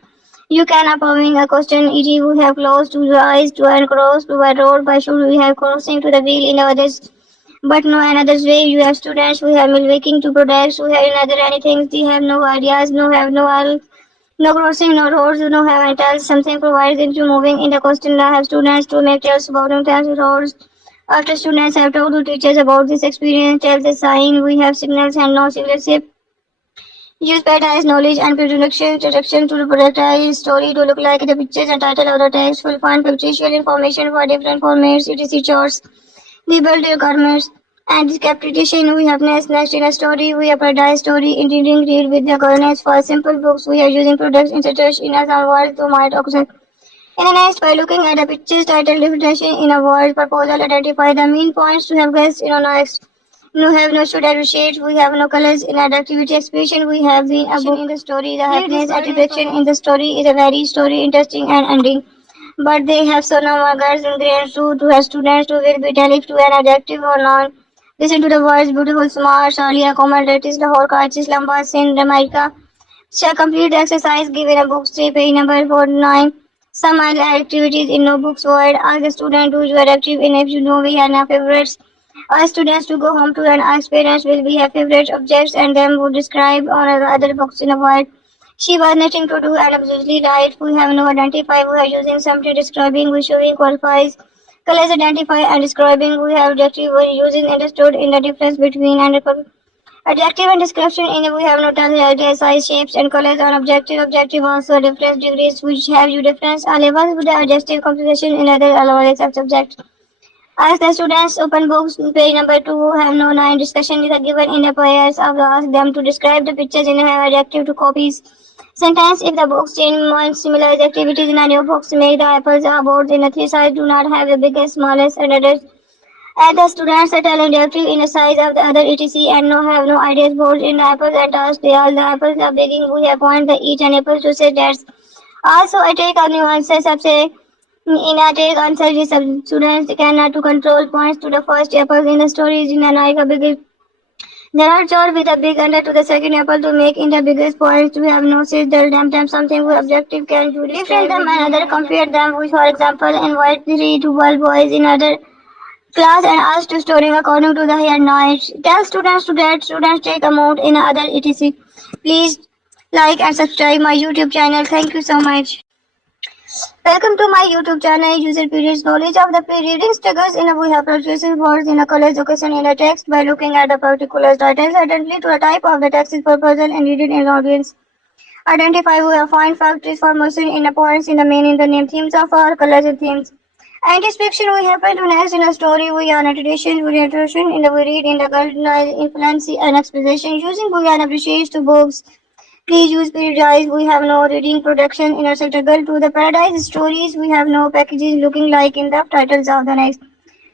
You can approving a question. E.g. we have closed to the eyes to and cross to a road. By should we have crossing to the wheel in others? But no another way. You have students who have milking to products. Who have another anything. They have no ideas. No have no all. No crossing, no roads, no have until something provides into moving in the question. I have students to make tales about them roads. After students have told the teachers about this experience, tell the sign, we have signals and no signature. Use pattern knowledge and introduction to the productized story to look like the pictures and title of the text. Will find factual information for different formats, etc. charts. We build your garments and decapitations. We have next in a story. We have paradise story in read with the governance for simple books. We are using products inserted in a some words to might occur. In the next, by looking at the pictures, title, definition in a word, proposal, identify the main points to have guessed in a next. No have no should appreciate. We have no colors in our activity expression. We have been action in the story. The happiness attraction in the story is a very story interesting and ending. But they have so no words in grade 2 to have students to will be telling to an adjective or noun. Listen to the words beautiful, smart, Charlie, comment, that is the whole Kachis, Lamba, Sin, Jamaica. Shall complete the exercise given a book, say page number 49. Some other activities in notebooks word. Ask the student who you are active in if you know we have no favorites. Ask students to go home to and ask parents will we have favorite objects and them would describe on other books in a word. She was nothing to do and absolutely right. We have no identify. We are using something describing. We showing qualifies. Colors identify and describing. We have adjective. We are using understood in the difference between and adjective and description in we have no tell ideas, size, shapes and colors on objective. Objective also difference degrees which have you difference are levels with the adjective composition in other allowance of subject. Ask the students open books page number 2 who have no 9 discussion is given in the pairs of ask them to describe the pictures in have adjective to copies. Sentence if the books change more similar activities in a new books make the apples or boards in a three size do not have the biggest, smallest and others. And the students are telling directly in the size of the other etc and no have no ideas boards in the apples and ask they all the apples are begging we have point the each and apple to say that's also I take a nuances of say in a take answer the students cannot to control points to the first apple in the stories in a like a big there are chores with a big under to the second apple to make in the biggest points we have no said tell them something with objective can do different them and other compare them with for example invite 3 to 12 boys in other class and asked to storing according to the head noise. Tell students to that students take a mode in other etc. Please like and subscribe my YouTube channel. Thank you so much. Welcome to my YouTube channel. User periods knowledge of the pre-reading struggles in a we have producing words in a color education in a text by looking at the particular titles identically to a type of the text is proposal and read it in the audience. Identify we have find factories formation in a points in the main in the name themes of our colors and themes. Anticipation we happen to next in a story we are tradition we introduction in the we read in the cultural influence and exposition using we and appreciates to books. Please use periodize we have no reading production in a circle to the paradise stories we have no packages looking like in the titles of the next.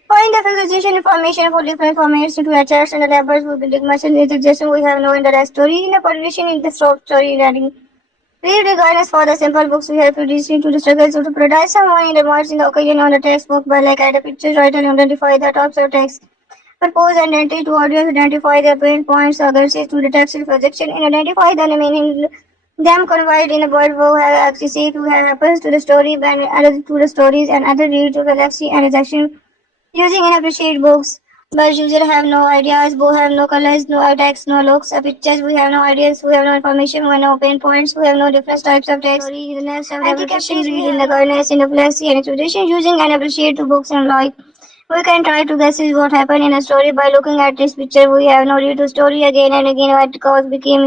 Find the visualization information for different formats to the charts and the labels with the muscle suggestion we have no in the story in the publication in the short story reading. Read the guidance for the simple books we have produced to the struggles of the paradise. Someone in the marks in the occasion on the textbook by like add a picture, write and identify the tops of text. Propose and identity to audience, identify the pain points or to the text projection and identify the meaning. Them conveyed in a word who have access to have happens to the story and added to the stories and other read to the lexi and rejection using and appreciate books. But user have no ideas, both have no colors, no text, no looks, pictures, we have no ideas, we have no information, we have no pain points, we have no different types of text. The next have application read in the governance in the flexi and exposition using and appreciate the books and like. We can try to guess what happened in a story by looking at this picture. We have no read the story again and again what cause became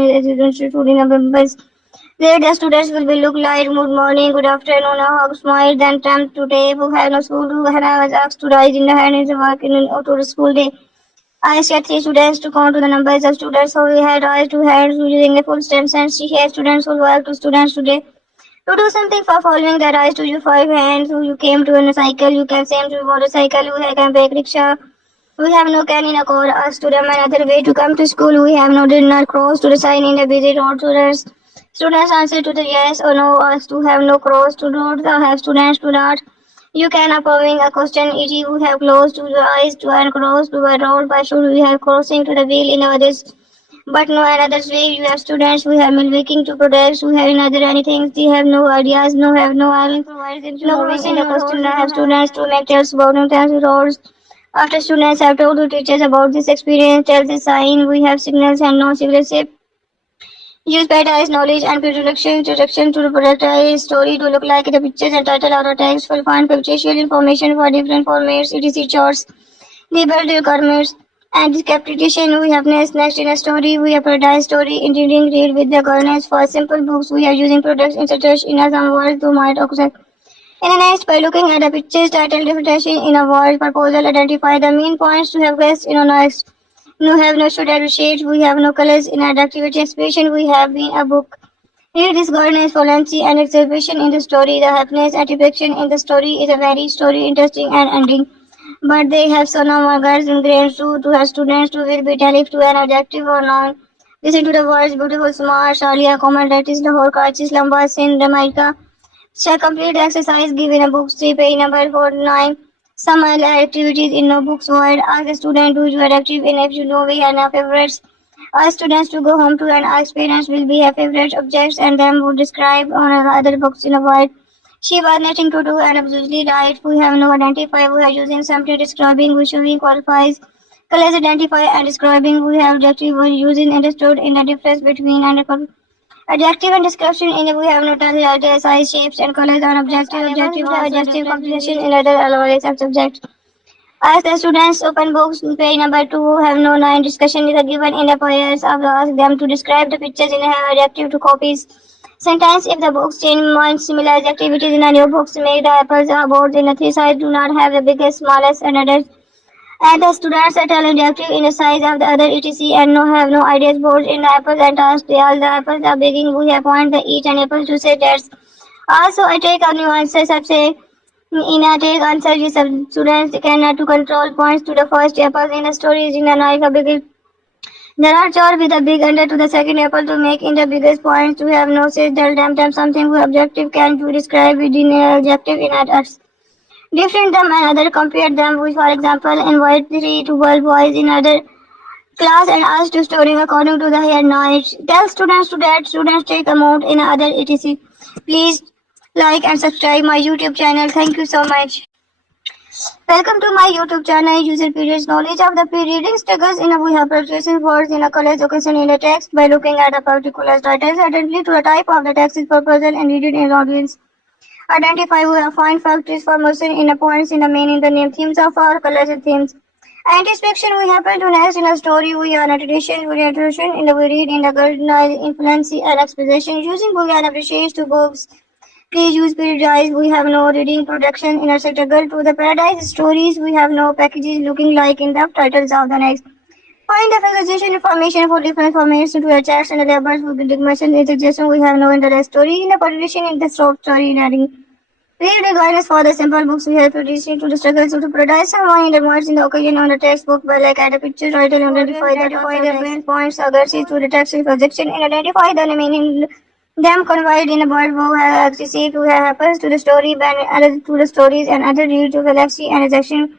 student of members. There the students will be look like good morning, good afternoon, a hug, smile, then attempt to take who have no school who was asked to rise in the hand in the work in to the school day. I asked 3 students to count to the numbers of students who we had raised 2 hands using a full sentence. She has students who work to students today To do something for following the rise to your five hands, who you came to in a cycle, you can same to motorcycle, who can take rickshaw. We have no can in a car, us to them another way to come to school. We have no dinner cross to the sign in the busy road to rest. Students answer to the yes or no, us to have no cross to road, have students to not. You can approving a question, e.g. we have closed to the eyes to and cross to a road, by should we have crossing to the wheel in others. But no another way, you have students who have been making to products, who have another anything, they have no ideas, no have no all provided no moving in the question, I have students to make tales about them roads. After students have told the teachers about this experience, tells the sign, we have signals and no signal shape. Use beta knowledge and introduction to the product story to look like the pictures and title or a text will find pictorial information for different formats, etc. charts, labeled requirements, and interpretation. We have next in a story, we have paradise story, engineering read with the governance for simple books. We are using products inserted in a some words to might occur. In a next, by looking at the pictures, title, definition in a word, proposal, identify the main points to have guessed in a next. No have no should appreciate, we have no colors in our activity expression, we have been a book. Read this governance, fluency, and exhibition in the story. The happiness and affection in the story is a very story interesting and ending. But they have so no words in grades to have students to will be tell if to an adjective or noun. Listen to the words beautiful, smart, Shalia, common, that is Lahore, Karachi, Islamabad, Sindh, Jamaica. Shall complete the exercise given a book 3 page number 49. Some activities in notebooks word. Ask the student who you are active in if you know we are now favorites. Ask students to go home to and ask parents will be a favorite objects and them would describe on other books in a word. She was nothing to do and absolutely right. We have no identify. We are using something describing which we qualifies. Colors identify and describing. We have adjective we using understood in the difference between and adjective and description in we have noted the size, shapes, and colors on adjective composition in other alloys of subject. Ask the students open books page number 2 have no 9 discussion is given in the pairs of ask them to describe the pictures in a adjective to copies. Sentence if the books change more similar activities in a new books make the apples or boards in the three sides do not have the biggest, smallest, and others. And the students are telling active in the size of the other etc and no have no ideas boards in the apples and task they all the apples are begging we have point the each and apple to say that's also I take a new answer say in a take answer you students cannot to control points to the first apple in the story is in a knife a big there are chart with a big under to the second apple to make in the biggest points to have no say tell them something who objective can to describe within an adjective in others. Different them and other compare them with for example invite 3 to 12 boys in other class and ask to storing according to the hair knowledge. Tell students to that students take amount in other etc. Please like and subscribe my YouTube channel. Thank you so much. Welcome to my YouTube channel. User periods knowledge of the reading struggles in a we have purchasing words in a college occasion in a text by looking at a particular title identity to the type of the text is proposal and read it in audience. Identify we have find factors for motion in a points in the main in the name themes of our colors and themes. Anticipation we happen to next in a story we are tradition we introduction in the we read in the golden influence and exposition using Boolean appreciates to books. Please use periodize we have no reading production in a struggle to the paradise stories we have no packages looking like in the titles of the next. Find the fixation information for different formats to the charts and the labels with the dimension in suggestion we have no in the story in the partition in the short story reading. Read the guidance for the simple books we have produced to the struggles to paradise someone in the words in the occasion on the textbook by like add a picture title and identify the main points addresses to the text projection and identify the remaining them conveyed in a word who have received who happens to the story by added to the stories and other read to galaxy and section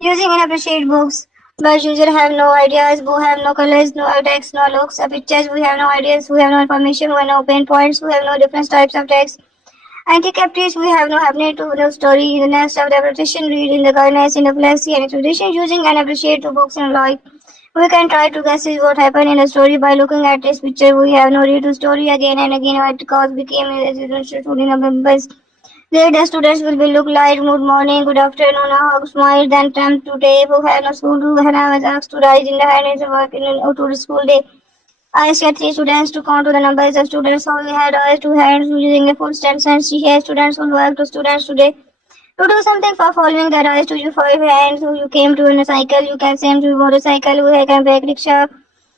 using and appreciate books. But user have no ideas, who have no colors, no text, no looks, pictures, we have no ideas, we have no information, we have no pain points, we have no different types of text. Anti-captives, we have no happening to no story in the next of the repetition, read in the guidance, in the flexi and expedition, using and appreciate to books and like. We can try to guess what happened in the story by looking at this picture. We have no read to story again and again what cause became a residential student of members. There the students will be look like good morning, good afternoon, a hug, smile, then time to day, who have no school to and I was asked to rise in the hand and work in to the school day. I said 3 students to count to the numbers of students, so we had eyes 2 hands using a full sentence and she has students who work to students today. To do something for following the rise to your 5 hands, who you came to in a cycle, you can same to motorcycle, who can take rickshaw.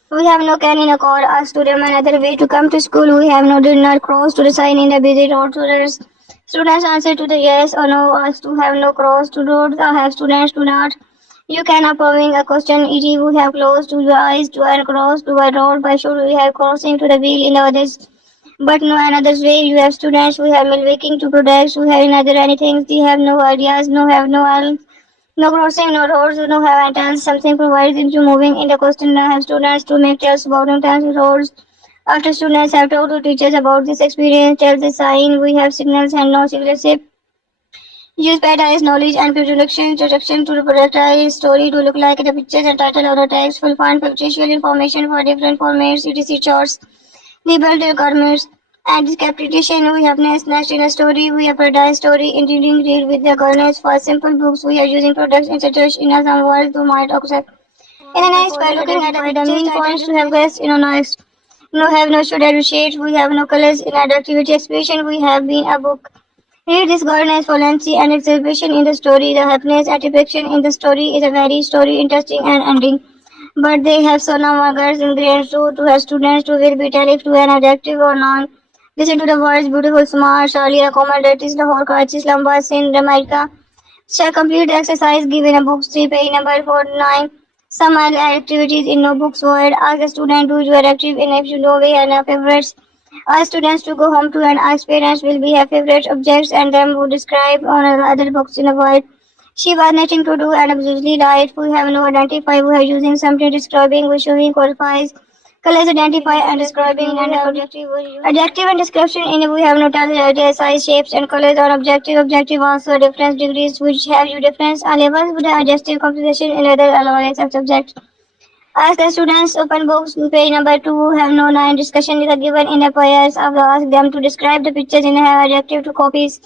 We have no canteen or a student another way to come to school. We have no dinner cross to the sign in the busy road to the students answer to the yes or no us to have no cross to road or have students do not. You cannot proving a question e.g. we have closed to the eyes to and cross to a road by should we have crossing to the wheel in others. But no another way you have students who have milking to products who have another anything they have no ideas no have no no crossing, no roads, no have antennas. Something provides into moving in the question. No have students to make tells about the roads. After students have told to teachers about this experience, tells the sign we have signals and no signature. Use paradise knowledge and introduction to the productize story to look like the pictures and title of the text. Will find factual information for different formats, etc. charts. Label the garments. And this capitation we have next in a story, we have paradise story, including read with the governance for simple books, we are using products in such in some words to might accept. In the next, by looking at the main points to have guessed in a next. No have no should have shades, we have no colors in our activity expression, we have been a book. Read this governance for Nancy and exhibition in the story, the happiness and depiction in the story is a very story interesting and ending. But they have so no workers ingredients to have students to will be tell if to an adjective or non. Listen to the words beautiful, smart, Charlie, a common is Lahore, Karachi, Islamabad, Sindh, America. Shall complete the exercise given a book 3, page number 49. Some other activities in notebooks word. Ask the student to you are active in if you know we have favorites. Ask students to go home to and ask parents will be have favorite objects and them would describe on other books in the word. She was nothing to do and absolutely right. We have no identify. We are using something describing, we showing qualifies. Colors identify and describing and objective. Adjective and description in we have no tell size, shapes and colors on objective. Objective also difference degrees which have you difference are labels with the adjective composition in other alloys of subject. Ask the students open books page number 2 who have no line discussion is given in the pairs of ask them to describe the pictures in have adjective to copies.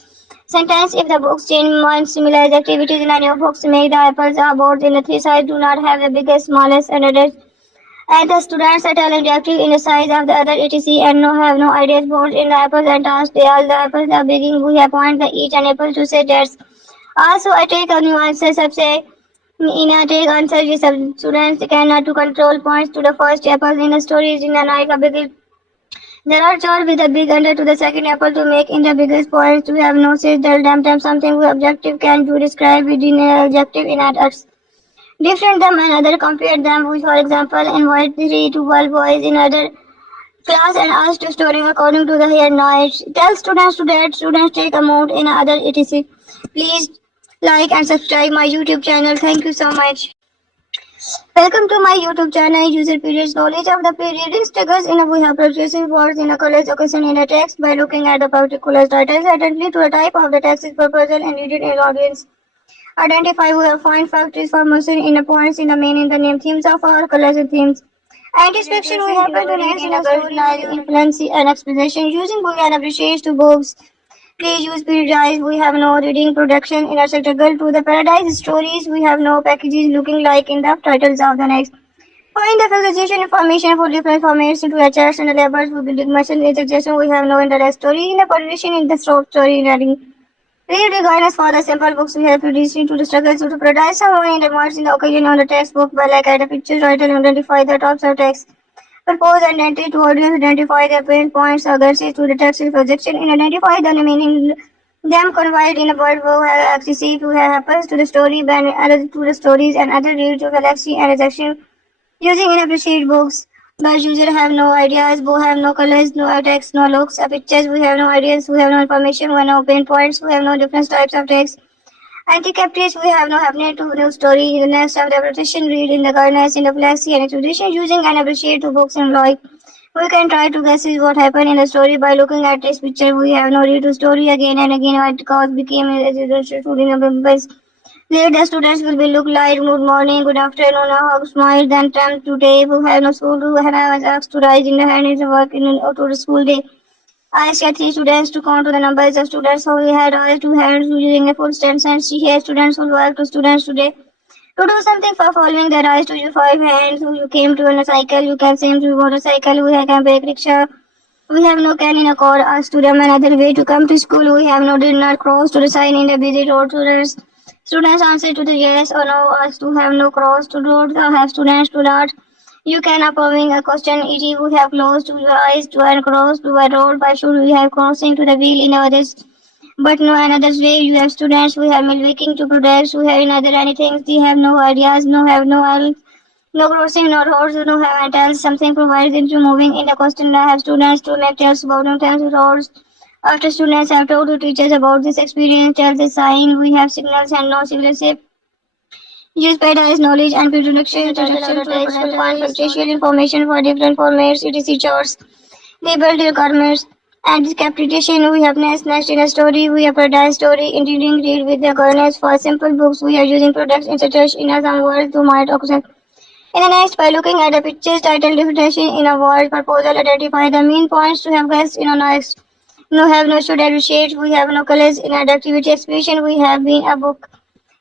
Sentence if the books change one similar activities in a new books make the apples are boards in the three sides do not have the biggest, smallest and others. And the students are telling active in the size of the other etc and no have no ideas board in the apples and task they all the apples are beginning we have point the each and apple to say that's also I take a nuances of say in a take answer the students cannot to control points to the first apple in the stories in the night a big there are chores with a big under to the second apple to make in the biggest points to have no say tell them something we objective can do describe within an objective in others. Different them and other compare them with, for example, invite 3 to 12 boys in other class and ask to story according to the hair noise. Tell students to that students take a mode in other etc. Please like and subscribe my YouTube channel. Thank you so much. Welcome to my YouTube channel. User periods knowledge of the period struggles in a we have producing words in a college occasion in a text by looking at the particular titles attentively to the type of the text is proposal and read it in audience. Identify we have find factors formation in the points in the main in the name themes of our colors and themes. Anticipation we happen to next in a storyline influence and exposition using book and appreciates to books. Please use periodize we have no reading production in a struggle to the paradise stories we have no packages looking like in the titles of the next. Find the facilitation information for different formats into the charts and the labels we building machine in suggestion we have no in the story in the position in the story reading. Read the guidance for the simple books we have produced into the struggles to paradise someone in the words in the occasion on the textbook by like at the picture title identify the tops of text. Propose and entry to audience identify the pain points or guesses to the text in projection and identify the remaining them conveyed in a word who have access to have happens to the story by other to the stories and other read to galaxy and rejection using in appreciate books. But user have no ideas, both have no colors, no text, no looks, pictures, we have no ideas, we have no information, we have no pain points, we have no different types of text. Anti-captives, we have no happening to new story, the next of the repetition, read in the garners, in the flexi and exposition, using and appreciate to books and like. We can try to guess what happened in the story by looking at this picture. We have no read to story again and again what cause became a residential student of members. Later, the students will be look like good morning, good afternoon, a hug, smile, then time today. Who have no school to have asked to rise in the hand is work in to the school day. I asked 3 students to count to the numbers of students. So we had all 2 hands using a full sentence. She has students who work to students today. To do something for following the rise to you 5 hands. Who you came to on a cycle, you can same to motorcycle. We can break rickshaw. We have no can in a car. Ask to them another way to come to school. We have no dinner cross to the sign in the busy road to the students answer to the yes or no. Ask to have no cross to road or have students to not. You can approving a question. E.g. we have closed your eyes to and crossed to a road. By should we have crossing to the wheel in others? But no another way. You have students who have milking to products who have another anything. They have no ideas, no have no no crossing, no roads, no have hotels. Something provides into moving in the question. I have students to make tales about them roads. After students have told the teachers about this experience, tell the sign. We have signals and no signal shape. Use paradise knowledge and introduction to factual information for different formats, etc. Charts. Labeled requirements and capitation. We have next in a story. We have paradise story. Including read with the governance for simple books. We are using products in such in a some words to might occur. In the next, by looking at the pictures, title, definition in a word, proposal, identify the main points to have guessed in a next. No have no should appreciate. We have no colors in our activity expression. We have been a book.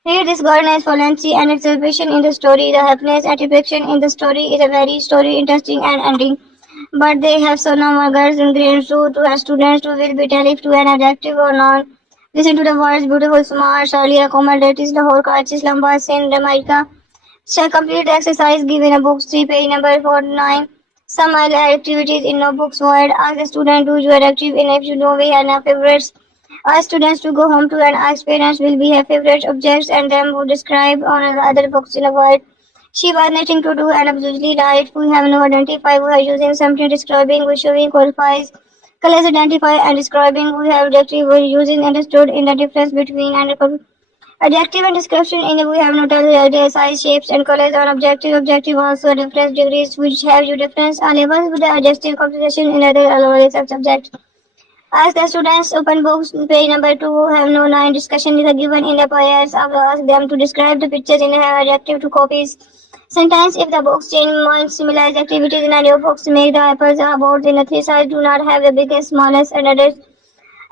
Read this governance fallacy and its celebration in the story. The happiness and depiction in the story is a very story interesting and ending. But they have so no girls in grade 2 to have students who will be tariff to an adjective or non. Listen to the words beautiful, smart, earlier comment that is the whole crisis lamba sin America. Shall complete the exercise given a book 3 page number 49. Some other activities in notebooks word. Ask the student who you are active in if you know we have no favorites. Ask students to go home to and ask parents will be her favorite objects and them who describe on other books in a word. She was nothing to do and absolutely right. We have no identify. We are using something describing which showing qualifies. Colors identify and describing. We have adjective. We are using understood in the difference between and adjective and description in we have noted size, shapes and colors on objective. Objective also difference degrees which have you difference are labels with the adjective composition in other allowances of subject. Ask the students open books page number 2 who have no line discussion is given in the pairs. Ask them to describe the pictures in have adjective to copies. Sometimes if the books change more similar activities in a new books make the apples or boards in a three size do not have the biggest, smallest and others.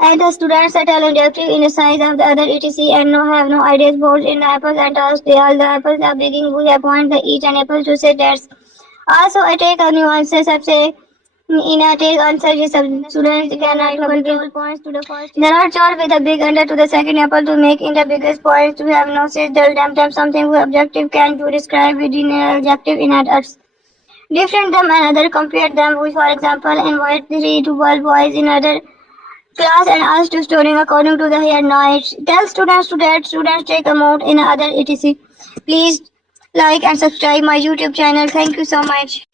And the students are adjective in the size of the other etc and no have no ideas boards in the apples and ask they all the apples are beginning we have point the each and apple to say that's also I take a nuances of say in a take answer the students can give points to the first. There are chart with a big under to the second apple to make in the biggest points to have no say dull them something who objective can to describe within an adjective in others. Different them and other compare them with for example invite 3 to 12 boys in other class and asked to storing according to the head knowledge. Tell students to that students take a note in other etc. Please like and subscribe my YouTube channel. Thank you so much.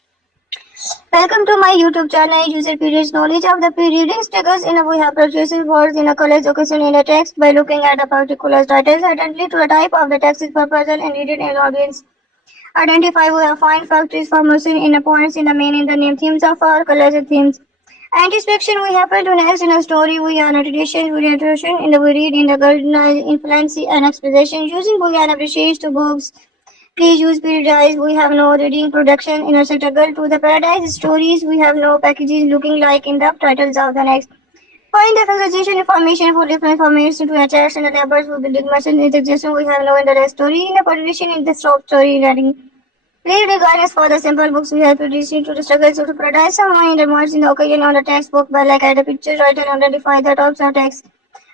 Welcome to my YouTube channel. User periods knowledge of the reading stickers in a we have producing words in a college occasion in a text by looking at a particular title identity to the type of the text is purpose and read it in audience. Identify we have find factories formation in a points in the main in the name themes of our colors and themes. Anticipation we happen to next in a story we are notation we introduction in the we read in the golden influence and exposition using Boolean appreciates to books. Please use periodize. We have no reading production in a struggle to the paradise stories. We have no packages looking like in the titles of the next. Find the conversation information for different information to attach and the numbers will be digression in the existence. We have no in the story in the publication in the short story reading. Read the guidance for the simple books we have produced to the struggles of the paradise. Someone in the words in the occasion on the textbook by like at the picture write and identify the tops of text.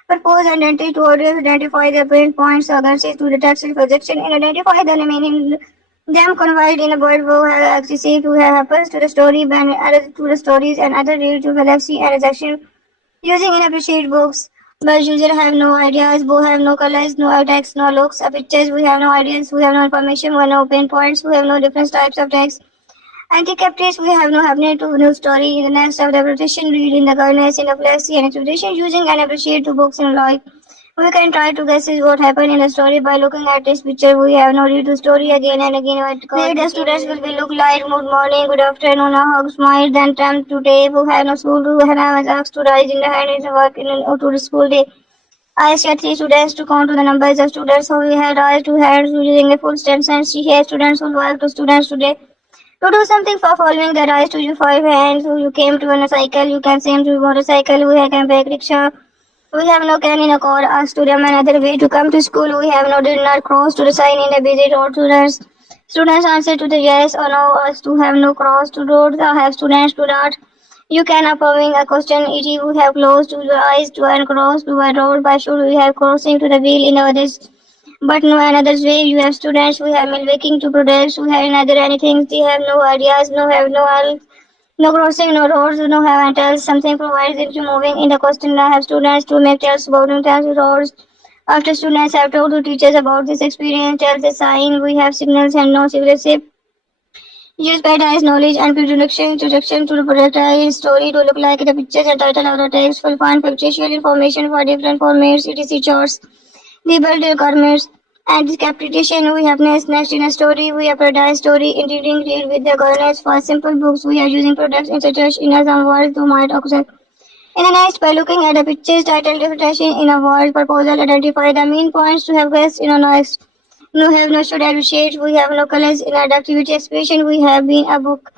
Propose identity to audience, identify the brain points, agencies to the text projection, and identify the remaining them conveyed in a word who have access to have happens to the story, band added to the stories and other read to galaxy and rejection using in appreciate books. But user have no ideas, both have no colors, no text, no looks, pictures, we have no ideas, we have no information, we have no pain points, we have no different types of text. Anti-captives, we have no happening to new story in the next of the repetition, read in the governance in the plexi and expedition using and appreciate two books in life. We can try to guess what happened in the story by looking at this picture. We have no read to story again and again. What the students will be look like good morning, good afternoon, a hug, smile, then time to day. Who have no school to have asked to rise in the hand is work in to the school day. I asked 3 students to count to the numbers of students. So we had eyes to hands using a full sentence. She has students who work to students today. To do something for following the rise to your 5 hands, you came to on a cycle, you can same to motorcycle, we can take rickshaw. We have no can in a car, ask to them another way to come to school, we have no did not cross to the sign in the busy road students. Students answer to the yes or no, us to have no cross to road, or have students to that. You can approving a question, e.g. we have closed to your eyes to and cross to a road, by should we have crossing to the wheel in others. but no another's way. You have students who have been waking to products, who have another anything. They have no ideas, no have no all. No crossing, no roads, no have and tells. Something provides into moving in the question. I have students to make tells about tells roads. After students have told to teachers about this experience, tells a sign. We have signals and no civilization. Use paradise knowledge and introduction to the product story to look like the pictures and title of the text. Full font factual information for different formats. etc. charts. Labeled requirements and discaptation. We have next in a story. We have paradise story. Intriguing read with the governance for simple books. We are using products in such as in some words to might occur. In the next, by looking at the pictures, title, definition in a word, proposal, identify the main points to have guessed in a next. No have no should appreciate. We have no colors in our activity expression. We have been a book.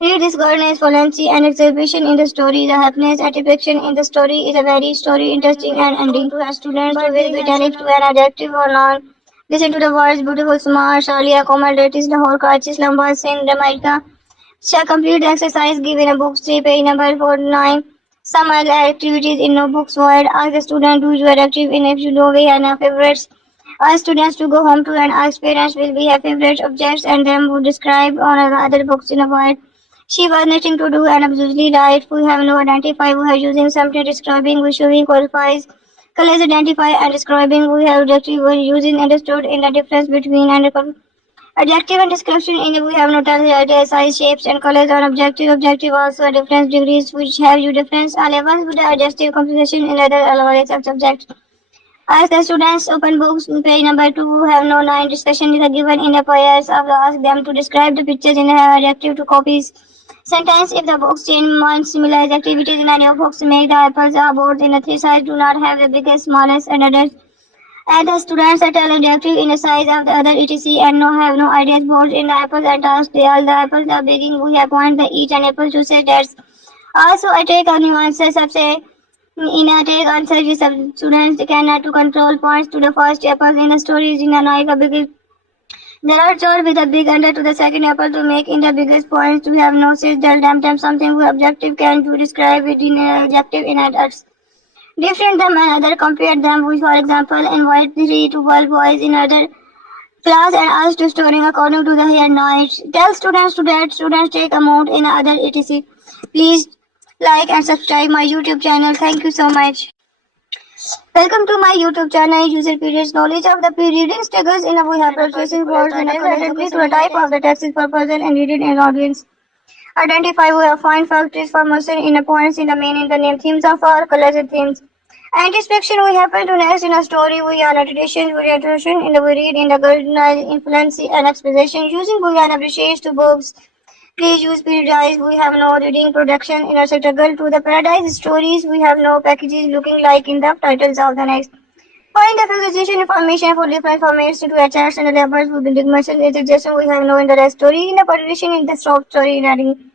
Read this governance, fluency, and exhibition in the story. The happiness and depiction in the story is a very story, interesting and ending to our students to will be turned to an adjective or noun. Listen to the words beautiful, smart, Shalia, Komal, Ratis, Lahore, Karachi, Islamabad, Sindh, Jamaica. Shall complete the exercise given a book 3, page number 49. Some other activities in notebooks word. Ask the student who you are active in if you know we have favorites. Ask students to go home to and ask parents will be have favorite objects and them would describe on the other books in a word. She was nothing to do and absolutely right. We have no identify. We are using something describing. We showing qualifies. Colors identify and describing. We have adjective. We using understood in the difference between and adjective and description in we have noted ideas, size, shapes, and colors on objective. Objective also a difference degrees which have you difference levels with the adjective composition in other allowance of subject. Ask the students open books page number 2 have no 9 discussion is given in the pairs of ask them to describe the pictures in adjective to copies. Sentence if the books change one similar activities in any books make the apples or boards in the three sides do not have the biggest, smallest, and others. And the students are telling active in the size of the other etc and no have no ideas boards in the apples and task they all the apples are begging we have point the each and apple to say that's also I take on nuances of say in a take answer is students cannot to control points to the first apple in the stories in a knife a big there are chores with a big under to the second apple to make in the biggest points to have no says tell them something who objective can to describe it in a objective in others. Different them and other compare them with for example invite 3 to 12 boys in other class and ask to storing according to the here noise. Tell students to that students take amount in other etc. Please like and subscribe my YouTube channel. Thank you so much. Welcome to my YouTube channel. User periods knowledge of the reading struggles in a we have processing words and relatively to the type of the text is per person and read it in audience. Identify we have find factors for motion in the points in the main in the name themes of our colors and themes. Anticipation we happen to next in a story we are tradition we introduction in the we read in the golden influence and exposition using Boolean appreciates to books. Please use periodize. We have no reading production in a struggle to the paradise stories. We have no packages looking like in the titles of the next. Find the physician information for different formats to attach and the labels with the dimension is suggestion we have no in the rest story in the partition in the stop story reading.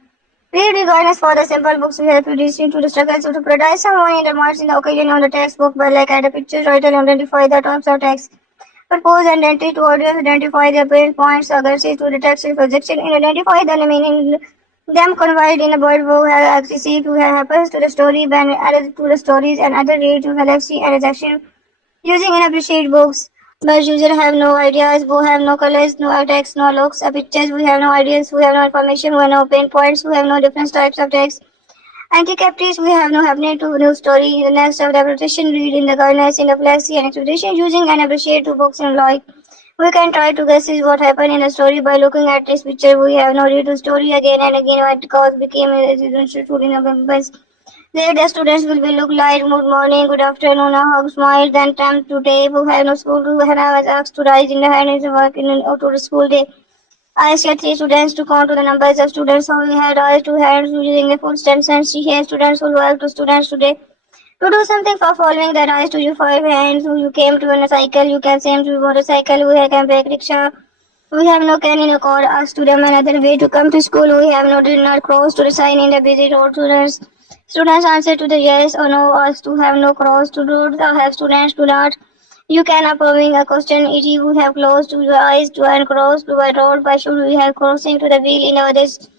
Read regardless for the simple books we have produced to the struggles to paradise someone in the marks in the occasion on the textbook by like add a picture title identify the tops of text. Propose and identity to audience identify the main points aggressive to the text projection and identify the meaning them conveyed in a word who have access to happens to the story when added to the stories and other read to galaxy and rejection using and appreciate books. But user have no ideas, who have no colors, no text, no looks, pictures, we have no ideas, we have no information, we have no pain points, we have no different types of text. Anti-captives, we have no happening to new story in the next of the repetition, read in the governance, in the flexi and expedition, using and appreciate two books in like. We can try to guess what happened in the story by looking at this picture. We have no read to story again and again what cause became a residential student of members. There the students will be look like good morning, good afternoon, a hug, smile, then time to day, who have no school to have asked to rise in the hand and work in or to the school day. I asked 3 students to count to the numbers of students who had raised 2 hands using a full sentence and she has students who work to students today. To do something for following the rise to you 5 hands, who you came to on a cycle, you can same to motorcycle, we can break rickshaw. We have no can in a car, ask to them another way to come to school, we have no did not cross to the sign in the busy road students. Students answer to the yes or no, ask to have no cross to road, or have students to not. You can approving a question if you have closed to your eyes to and cross to a road, why should we have crossing to the wheel in others?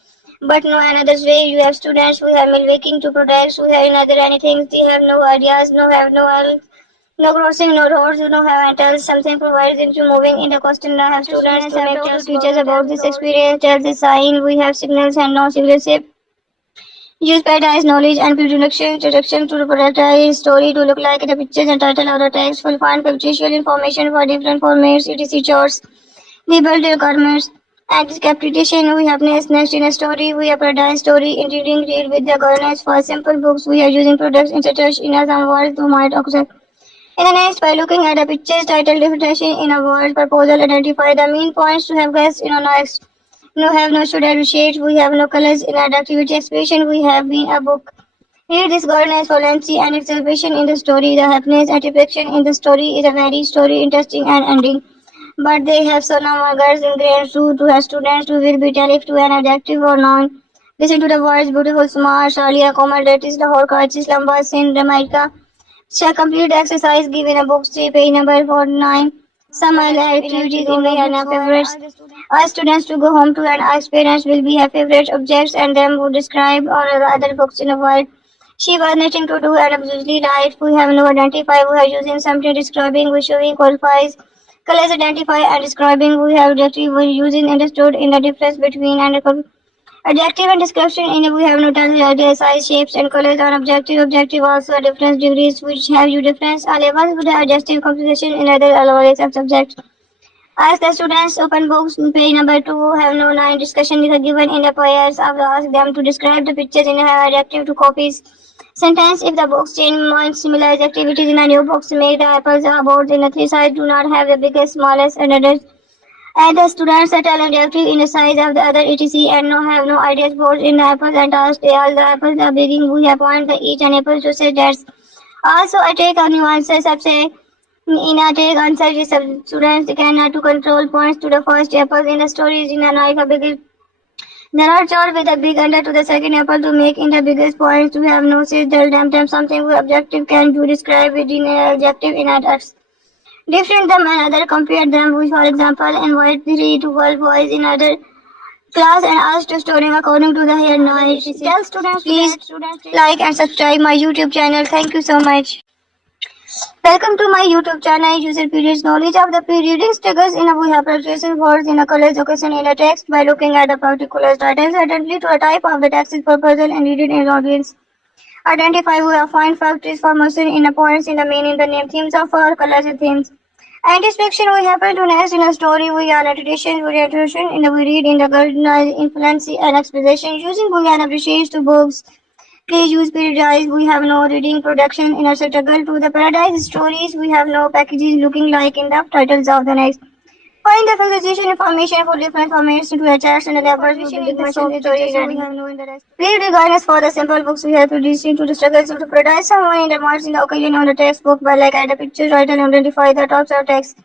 But no another way, you have students who have been waking to products, who have another anything, they have no ideas, no have no help. No crossing, no roads, no have tells something provides into moving in the coastal. No have students to make tell teachers about this experience. Tells the sign. We have signals and no signalship. Use paradise knowledge and introduction to the paradise story to look like the pictures and title of the text. Will find factual information for different formats. Etc. Chores. Label their garments. And interpretation. We have next in a story. We have paradise story. Including read with the governance for simple books. We are using products inserted in some words to might occur. In the next, by looking at the pictures, title, definition in a word, proposal, identify the main points to have guessed in a next. No have no should have shades, we have no colors in our activity expression, we have been a book. Here this governance, violency and exhibition in the story, the happiness and depiction in the story is a very story interesting and ending. But they have some words in grade to have students who will be tell to an adjective or noun. Listen to the words beautiful, smart, Shalia, Komal, that is the whole Karachi, Lamba, Sindh, Jamaica. Shall complete the exercise given a book 3, page number 49. Some activities in the and favorites. Ask students to go home to and ask parents will be her favorite objects and them would describe all the other books in the world. She was nothing to do and absolutely right. We have no identify. We are using something describing, we showing qualifies. Colors identify and describing. We have adjective. We using understood in the difference between and adjective and description in we have noted idea, size, shapes, and colors on objective. Objective also difference degrees which have you difference levels with the adjective composition in other alloys of subject. Ask the students open books page number 2 have no line discussion is given in the pairs of ask them to describe the pictures in a adjective to copies. Sentence if the books change similar activities in a new box make the apples or boards in the three sides do not have the biggest, smallest, and others. And the students are adjective in the size of the other etc and no have no ideas boards in the apples and ask they all the apples are beginning we have point the each and apple to say that's also I take on nuances of say in a take answer is students cannot to control points to the first apple in the stories in a knife a big there are chores with a big under to the second apple to make in the biggest points to have no say tell them something we objective can do describe within an adjective in others. Different them and other compare them with for example invite 3 to 12 boys in other class and ask to storing according to the hair noise. Tell students please like and subscribe my YouTube channel. Thank you so much. Welcome to my YouTube channel. User periods knowledge of the periodic triggers in a we have preparation words in a colors occasion in a text by looking at the particular titles identity to a type of the text is purpose and read it in audience. Identify who have find factors formation in a points in the meaning the name themes of our colors and themes. Anticipation we happen to nest in a story we are tradition we in the we read in the garden influence and exposition using Boolean appreciates to books. Please use paradise. We have no reading production in a struggle to the paradise stories. We have no packages looking like in the titles of the next. Find the facilitation information for different formats to the charts and the levels with the different stories we have no in the rest. Please regard us for the simple books we have produced into the struggles of the paradise. Someone in the marks in the occasion on the textbook by like at the pictures, write and identify the tops of text.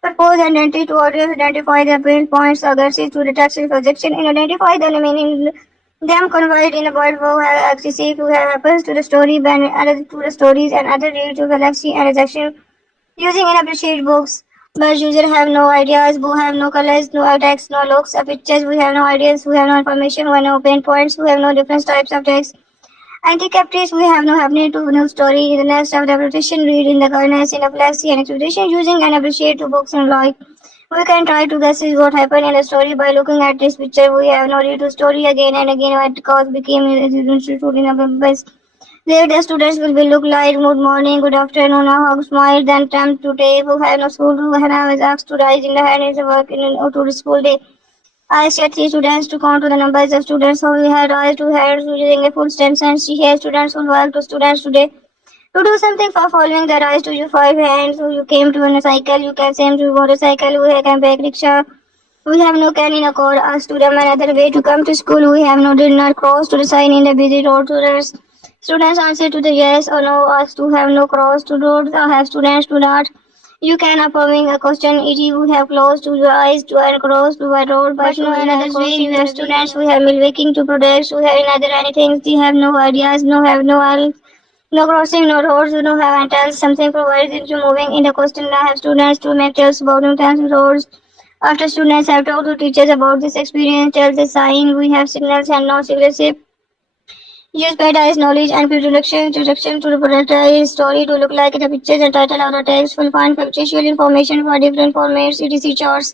Propose identity to audience, identify the main points, aggressive to the text projection, and identify the remaining them conveyed in a word who have accessible who have happens to the story, ban added to the stories and other related to galaxy and rejection using and appreciate books. But user have no ideas, who have no colors, no text, no looks of pictures, we have no ideas, who have no information, who have no pain points, who have no different types of text. Anti-captives, we have no happening to new story in the next of the repetition, read in the governance in the galaxy and expedition using and appreciate to books and like. We can try to guess what happened in the story by looking at this picture. We have no read to story again and again what cause became institute in a members. There the students will be look like good morning, good afternoon, a hug, smile, then attempt to take who have no school who have is asked to rise in the hand is a work in to the school day. I said 3 students to count to the numbers of students who we had raised to heads using a full sentence. She has students who work to students today. To do something for following the rise to your 5 hands, who you came to on a cycle, you can send to motorcycle, we can take rickshaw. We have no can in a cord, ask to them another way to come to school, we have no did not cross to the sign in the busy road to rest. Students answer to the yes or no, ask to have no cross to road, or have students to not. You can approving a question, e.g. we have closed to your eyes to and cross to a road, but no another way, you have students who have milwaking to products, who have another anything, they have no ideas, no have no all. No crossing, no roads, no have antennas, something provided into moving in the coastal have students to make tales about new times roads. After students have talked to teachers about this experience, tells the sign, we have signals and no signalship. Use paradise knowledge and introduction to the productized story to look like the pictures and title of the text will find factual information for different formats, etc. charts.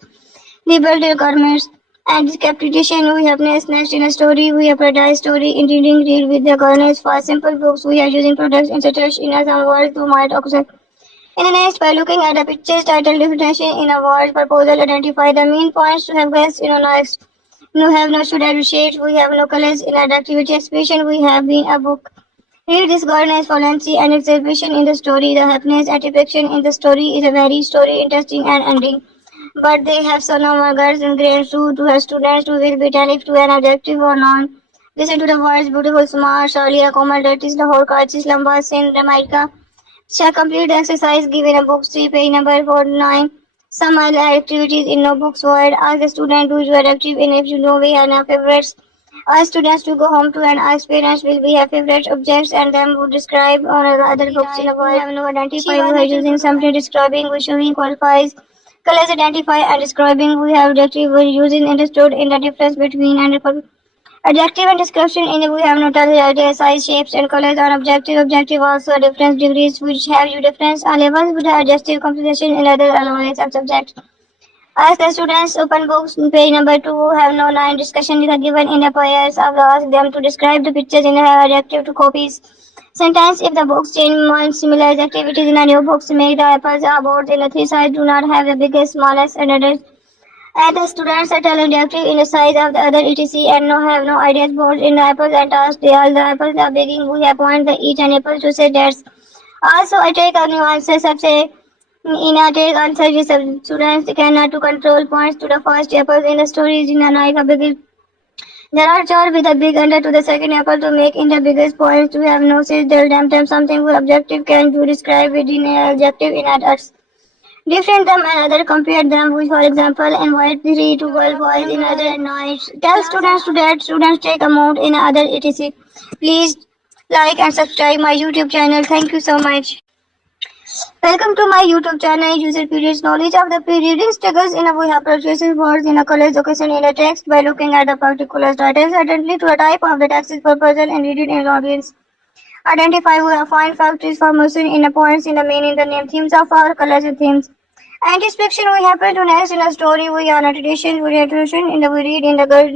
Labeled requirements and discaptation we have next in a story, we have paradise story, intending read with the governance for simple books, we are using products in such in a some words to might occur. In the next, by looking at the pictures, title, definition in a word, proposal, identify the main points to have guessed in a next. No have no should appreciate, we have no colors in our activity expression, we have been a book. Read this governance, fluency and exhibition in the story, the happiness and affection in the story is a very story interesting and ending. But they have some of girls in grade 2 to have students who will be telling to an adjective or noun. Listen to the words beautiful, smart, Shirley, Komal, Dirties, Lahore, Karachi, Lamba, Sindh, Jamaica. Shall complete the exercise given a book 3, page number 49. Some other activities in notebooks word. Ask the student who you are active in if you know we have no favorites. Ask students to go home to and ask parents will we have favorite objects and them would describe on other books in the word. Have no identify we are using something describing which showing qualifies. Colors identify and describing we have adjective we using understood in the difference between and adjective and description in the we have noted the idea, size, shapes and colors on objective. Objective also difference degrees which have you difference are levels with the adjective composition in other elements of subject. Ask the students open books page number 2 have no line discussion is given in the pairs of ask them to describe the pictures in the adjective to copies. Sentence if the books change one similar activities in a new books make the apples or boards in the three sides do not have the biggest, smallest and others. And the students are telling active in the size of the other etc and no have no ideas boards in the apples and ask they all the apples are begging we have point the each and apple to say that's also I take a nuances of say in a take answer students cannot to control points to the first apples in the stories in a knife a big there are chart with a big under to the second apple to make in the biggest points to have no say they'll them something with objective can do describe within an adjective in others. Different them and other compare them with, for example, invite 3 to 12 boys in other noise. Tell students to that students take a mode in other etc. Please like and subscribe my YouTube channel. Thank you so much. Welcome to my YouTube channel. User periods knowledge of the reading struggles in a we have purchases words in a college occasion in a text by looking at the particular titles identically to a type of the text is proposal and read it in the audience. Identify we have find factors formation in the points in the main in the name themes of our colors and themes. Anticipation we happen to next in a story we are tradition we tradition in the we read in the good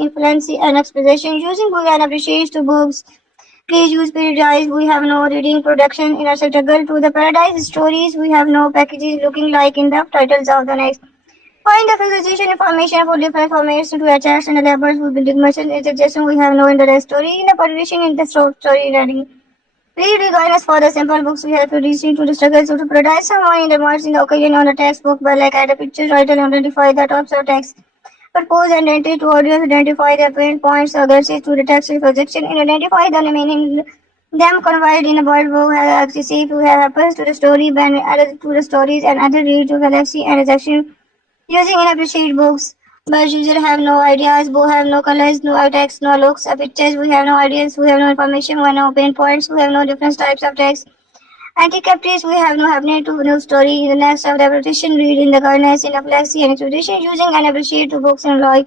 influence and exposition using we can appreciate to books. Please use paradise we have no reading production in a struggle to the paradise stories we have no packages looking like in the titles of the next. Find the physician information for different formats to attach and the labels will be digression and suggestion we have no in the story in the publishing in the story reading. Read guidance for the simple books we have to receive to the struggles to paradise someone in the words in the occasion on the textbook by like add a picture title and identify the tops of text. Propose and entry to audience identify the pain points or to the text projection and identify the remaining them conveyed in a word book have access to have happens to the story when added to the stories and other read to galaxy and rejection. Using and appreciate books, but user have no ideas, both have no colors, no text, no looks of pictures, we have no ideas, we have no information, we have no pain points, we have no different types of text. Anti-captives, we have no happening to no story in the next of the repetition, read in the garners, in the flexi and expedition, using and appreciate to books and like.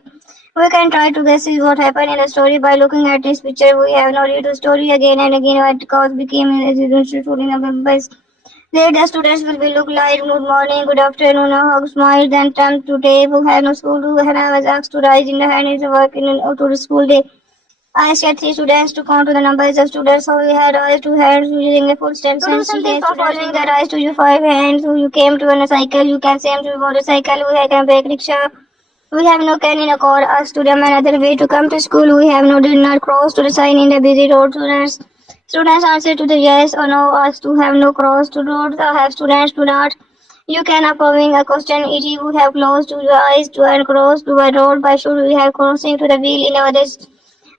We can try to guess what happened in the story by looking at this picture, we have no read the story again and again what cause became in the story of members. Later, students will be look like good morning, good afternoon, a hug, smile, then time to day, who have no school to have was asked to rise in the hand is work in to the school day. I said 3 students to count to the numbers of students, so we had rise 2 hands using a full sentence. Do something for following the rise to your 5 hands, who you came to on a cycle, you can say to motorcycle, we can break rickshaw. We have no can in a car, ask to them another way to come to school, we have no did not cross to the sign in the busy road students. Students answer to the yes or no, ask to have no cross to road, or have students to not. You can approving a question, e.g. we have closed to your eyes to and cross to a road, by should we have crossing to the wheel in others.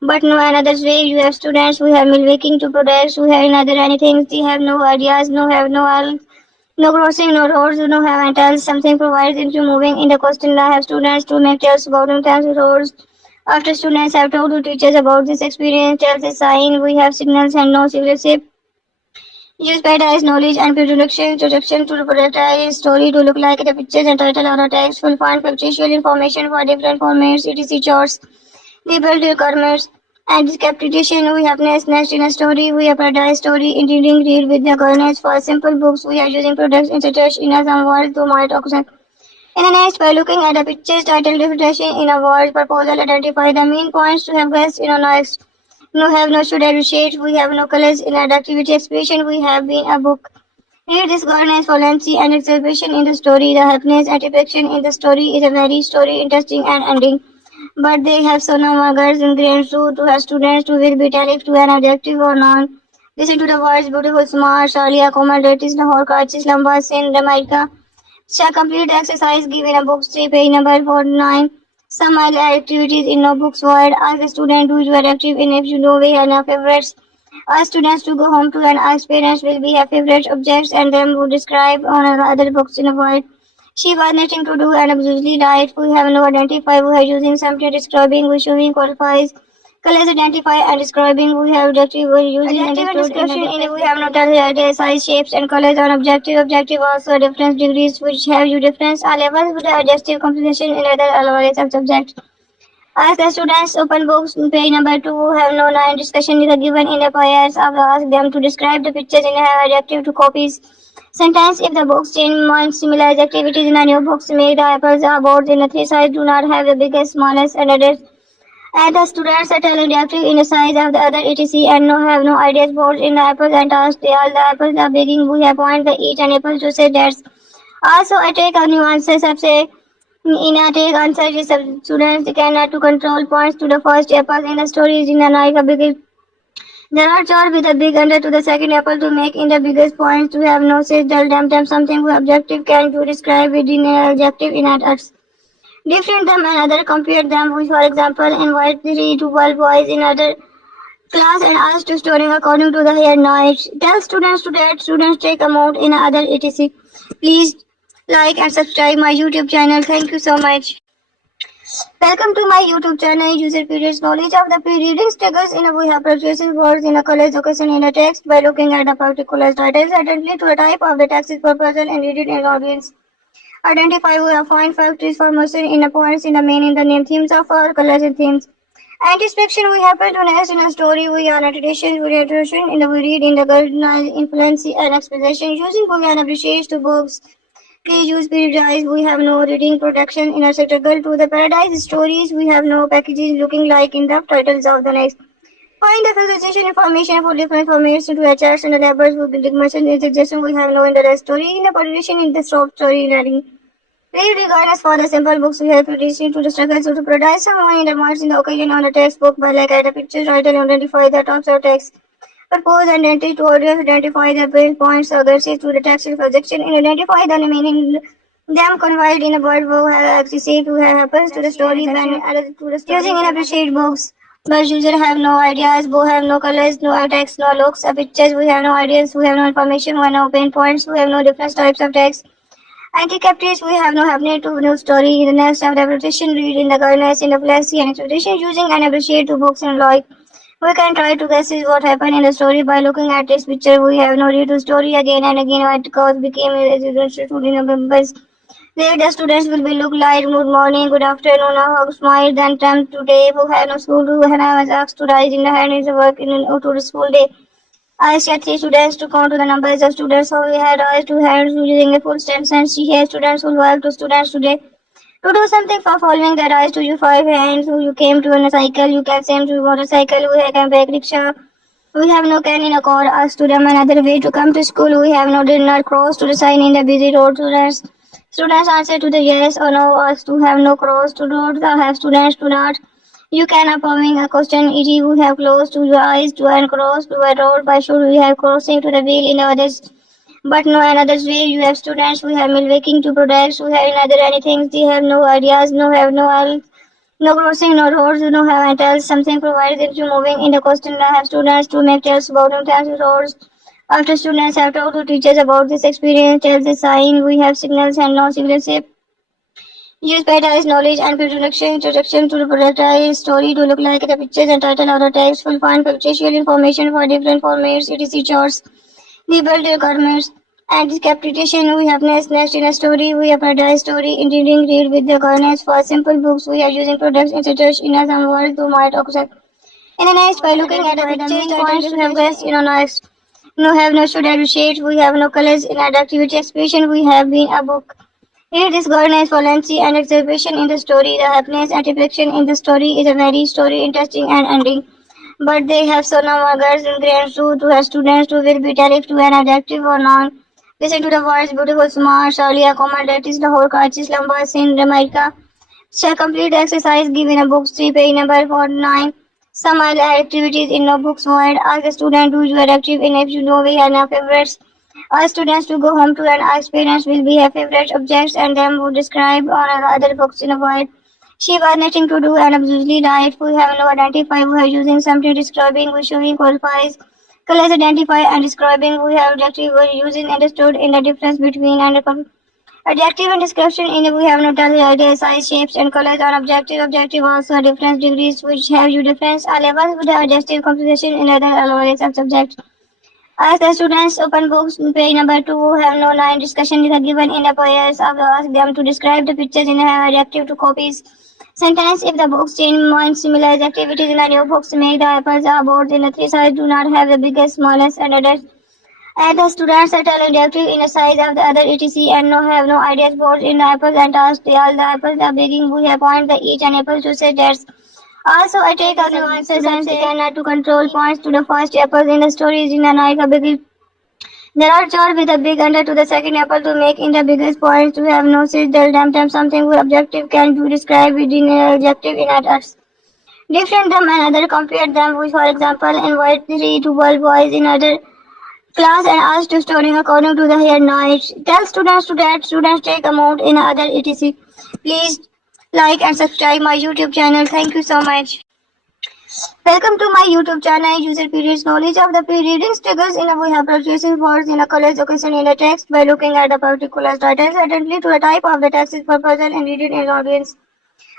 But no another way, you have students who have milking to products, who have another anything, they have no ideas, no have no all. No crossing, no roads, no have and tells something provides into moving in the question. I have students to make tells about them roads. After students have told to teachers about this experience, tells a sign, we have signals and no signature. Use paradise knowledge and introduction to the productized story to look like the pictures and title or the text will find factual information for different formats, etc. charts. Labeled requirements And discapitation, we have nest in a story, we have paradise story, engineering read with the governance for simple books, we are using products in such in a some words to might occur. In the next, by looking at the pictures, title, definition in a word, proposal, identify the main points to have guessed in a next. No have, no should, appreciate, we have no colors in an activity expression, we have been a book. Read this governance for Nancy and exhibition in the story. The happiness and affection in the story is a very story interesting and ending. But they have so no words in grades to have students to will be tell if to an adjective or non. Listen to the words beautiful, smart, Shalia, Komal, Retis, Lahore, Karachi, Islamabad, Sindh, Jamaica. Shall complete the exercise given a book 3 page number 49. Some other activities in notebooks word. Ask the student who is very active in if you know we have no favorites. Ask students to go home to and ask parents will be have favorite objects and them would describe on other books in a word. She was nothing to do and absolutely right. We have no identify. We are using something describing. We showing qualifies. Colors identify and describing. We have adjective. We are using adjective and description. In we have not other size, shapes and colors on objective. Objective also difference degrees which have you difference. Are levels with the adjective composition in other always of subject. Ask the students open books page number 2 have no line discussion is given in the pairs. Ask them to describe the pictures in a adjective to copies. Sentence if the books change one similar activities in a new books make the apples or boards in a three size do not have the biggest, smallest and others. And the students are telling adjective in the size of the other etc and no have no ideas boards in the apples and task they all the apples are begging we have point the each and apple to say that's also I take a nuances of say in a take answer is students cannot to control points to the first apple in the story is in a like a big there are chart with a big under to the second apple to make in the biggest points to have no say dull them something with objective can to describe within an adjective in others. Different them and other compare them with for example invite 3 to 12 boys in other class and ask to storing according to the hair noise. Tell students to that students take amount in other etc. Please like and subscribe my YouTube channel. Thank you so much. Welcome to my YouTube channel. User periods knowledge of the pre-reading struggles in a we have purchasing words in a college occasion in a text by looking at a particular title identity to the type of the text is proposal and read it in audience. Identify we have find factories for motion in a points in the main in the name themes of our colors and themes. Anticipation we happen to next in a story we are tradition we tradition in the we read in the girl influence and exposition using Boolean appreciates to books. Please use paradise. We have no reading protection in our struggle to the paradise stories. We have no packages looking like in the titles of the next. Find the association information for different formats to HRs and the labels with the mention in suggestion we have no in the rest story in the publication in the short story reading. Read regardless for the simple books we have produced to the struggles to paradise. Someone in the marks in the occasion on the textbook by like at the picture title identify the tops of text. Propose and identity to audience identify the main points aggressive to the text projection and identify the meaning them conveyed in a word who have access to have happens to the story when added to the story. Using and appreciate books. But user have no ideas, who have no colors, no text, no looks, pictures, we have no ideas, we have no information, we have no pain points, we have no different types of text. Anti-captives, we have no happening to no story in the next of the repetition, read in the governance, in the plexi and expectation, using and appreciate to books and like. We can try to guess what happened in the story by looking at this picture. We have no read the story again and again what cause became a student members. There the students will be look like good morning, good afternoon, a hug, smile, then time today who have no school to when I was asked to rise in the hand is work in to the school day. I said 3 students to count to the numbers of students so we had raised 2 hands using a full sentence. She has students who work to students today. To do something for following the rise to you 5 hands, you came to a cycle, you can same to motorcycle, we can bike rickshaw. We have no can in a car, ask to them another way to come to school, we have no dinner, cross to the sign in the busy road students. Students answer to the yes or no, ask to have no cross to road, have students to not. You can approving a question, e.g. we have close to your eyes to and cross to a road, by should we have crossing to the wheel in others. But no another way you have students who have milking to products, who have another anything, they have no ideas, no have no help, no crossing, no roads, no have and tells something provided into moving in the question I have students to make tells about them roads. After students have talked to teachers about this experience, tells the sign, we have signals and no signal shape. Use paradise knowledge and introduction to the paradise story to look like the pictures and title of the text, will find factual information for different formats, etc. charts. We build requirements and discapitation. We have nest in a story. We have paradise story. Engineering read with the governance for simple books. We are using products etc. in a some words to might occur. In the next, by looking at the pictures, points we have guessed next. No have no should have shades, we have no colors in our activity expression, we have been a book. Here this governance, violency and exhibition in the story, the happiness and reflection in the story is a very story interesting and ending. But they have so no girls and grants to have students who will be tariff to an adjective or noun. Listen to the words beautiful, smart, Shalia, command, that is the whole Kachis, Lamba, Sin, Ramaika. Shall complete the exercise given a book 3 page number 49. Some other activities in notebooks void. Ask the student who you are active in if you know we have no favorites. Ask students to go home to and ask parents will be her favorite objects and them would describe on other books in a void. She was nothing to do and absolutely right. We have no identify. We are using something describing. We showing qualifies. Colors identify and describing. We have adjective. We are using understood in the difference between and adjective and description in we have no tell idea, size, shapes and colors on objective. Objective also difference degrees which have you difference are levels with the adjective composition in other always of subject. Ask the students open books page number 2 who have no line discussion is given in the pairs of ask them to describe the pictures in have adjective to copies. Sentence if the books change one similar activities in the new books make the apples or boards in the three sides do not have the biggest, smallest and others. And the students are telling adjective in the size of the other etc and no have no ideas boards in the apples and ask the all the apples are begging we have point the each and apple to say that's also I take out the answers and say cannot to control points to the first apple in the stories in the night a big there are chart with a big under to the second apple to make in the biggest points to have no sit tell them something with objective can do describe within an adjective in others. Different them and other compare them with for example invite 3 to 12 boys in other class and asked to storing according to the here night. Tell students to that students take amount in other etc. Please like and subscribe my YouTube channel. Thank you so much. Welcome to my YouTube channel. User periods knowledge of the reading triggers in a we have producing words in a colors occasion in a text by looking at the particular title certainly to the type of the text is proposal and read it in audience.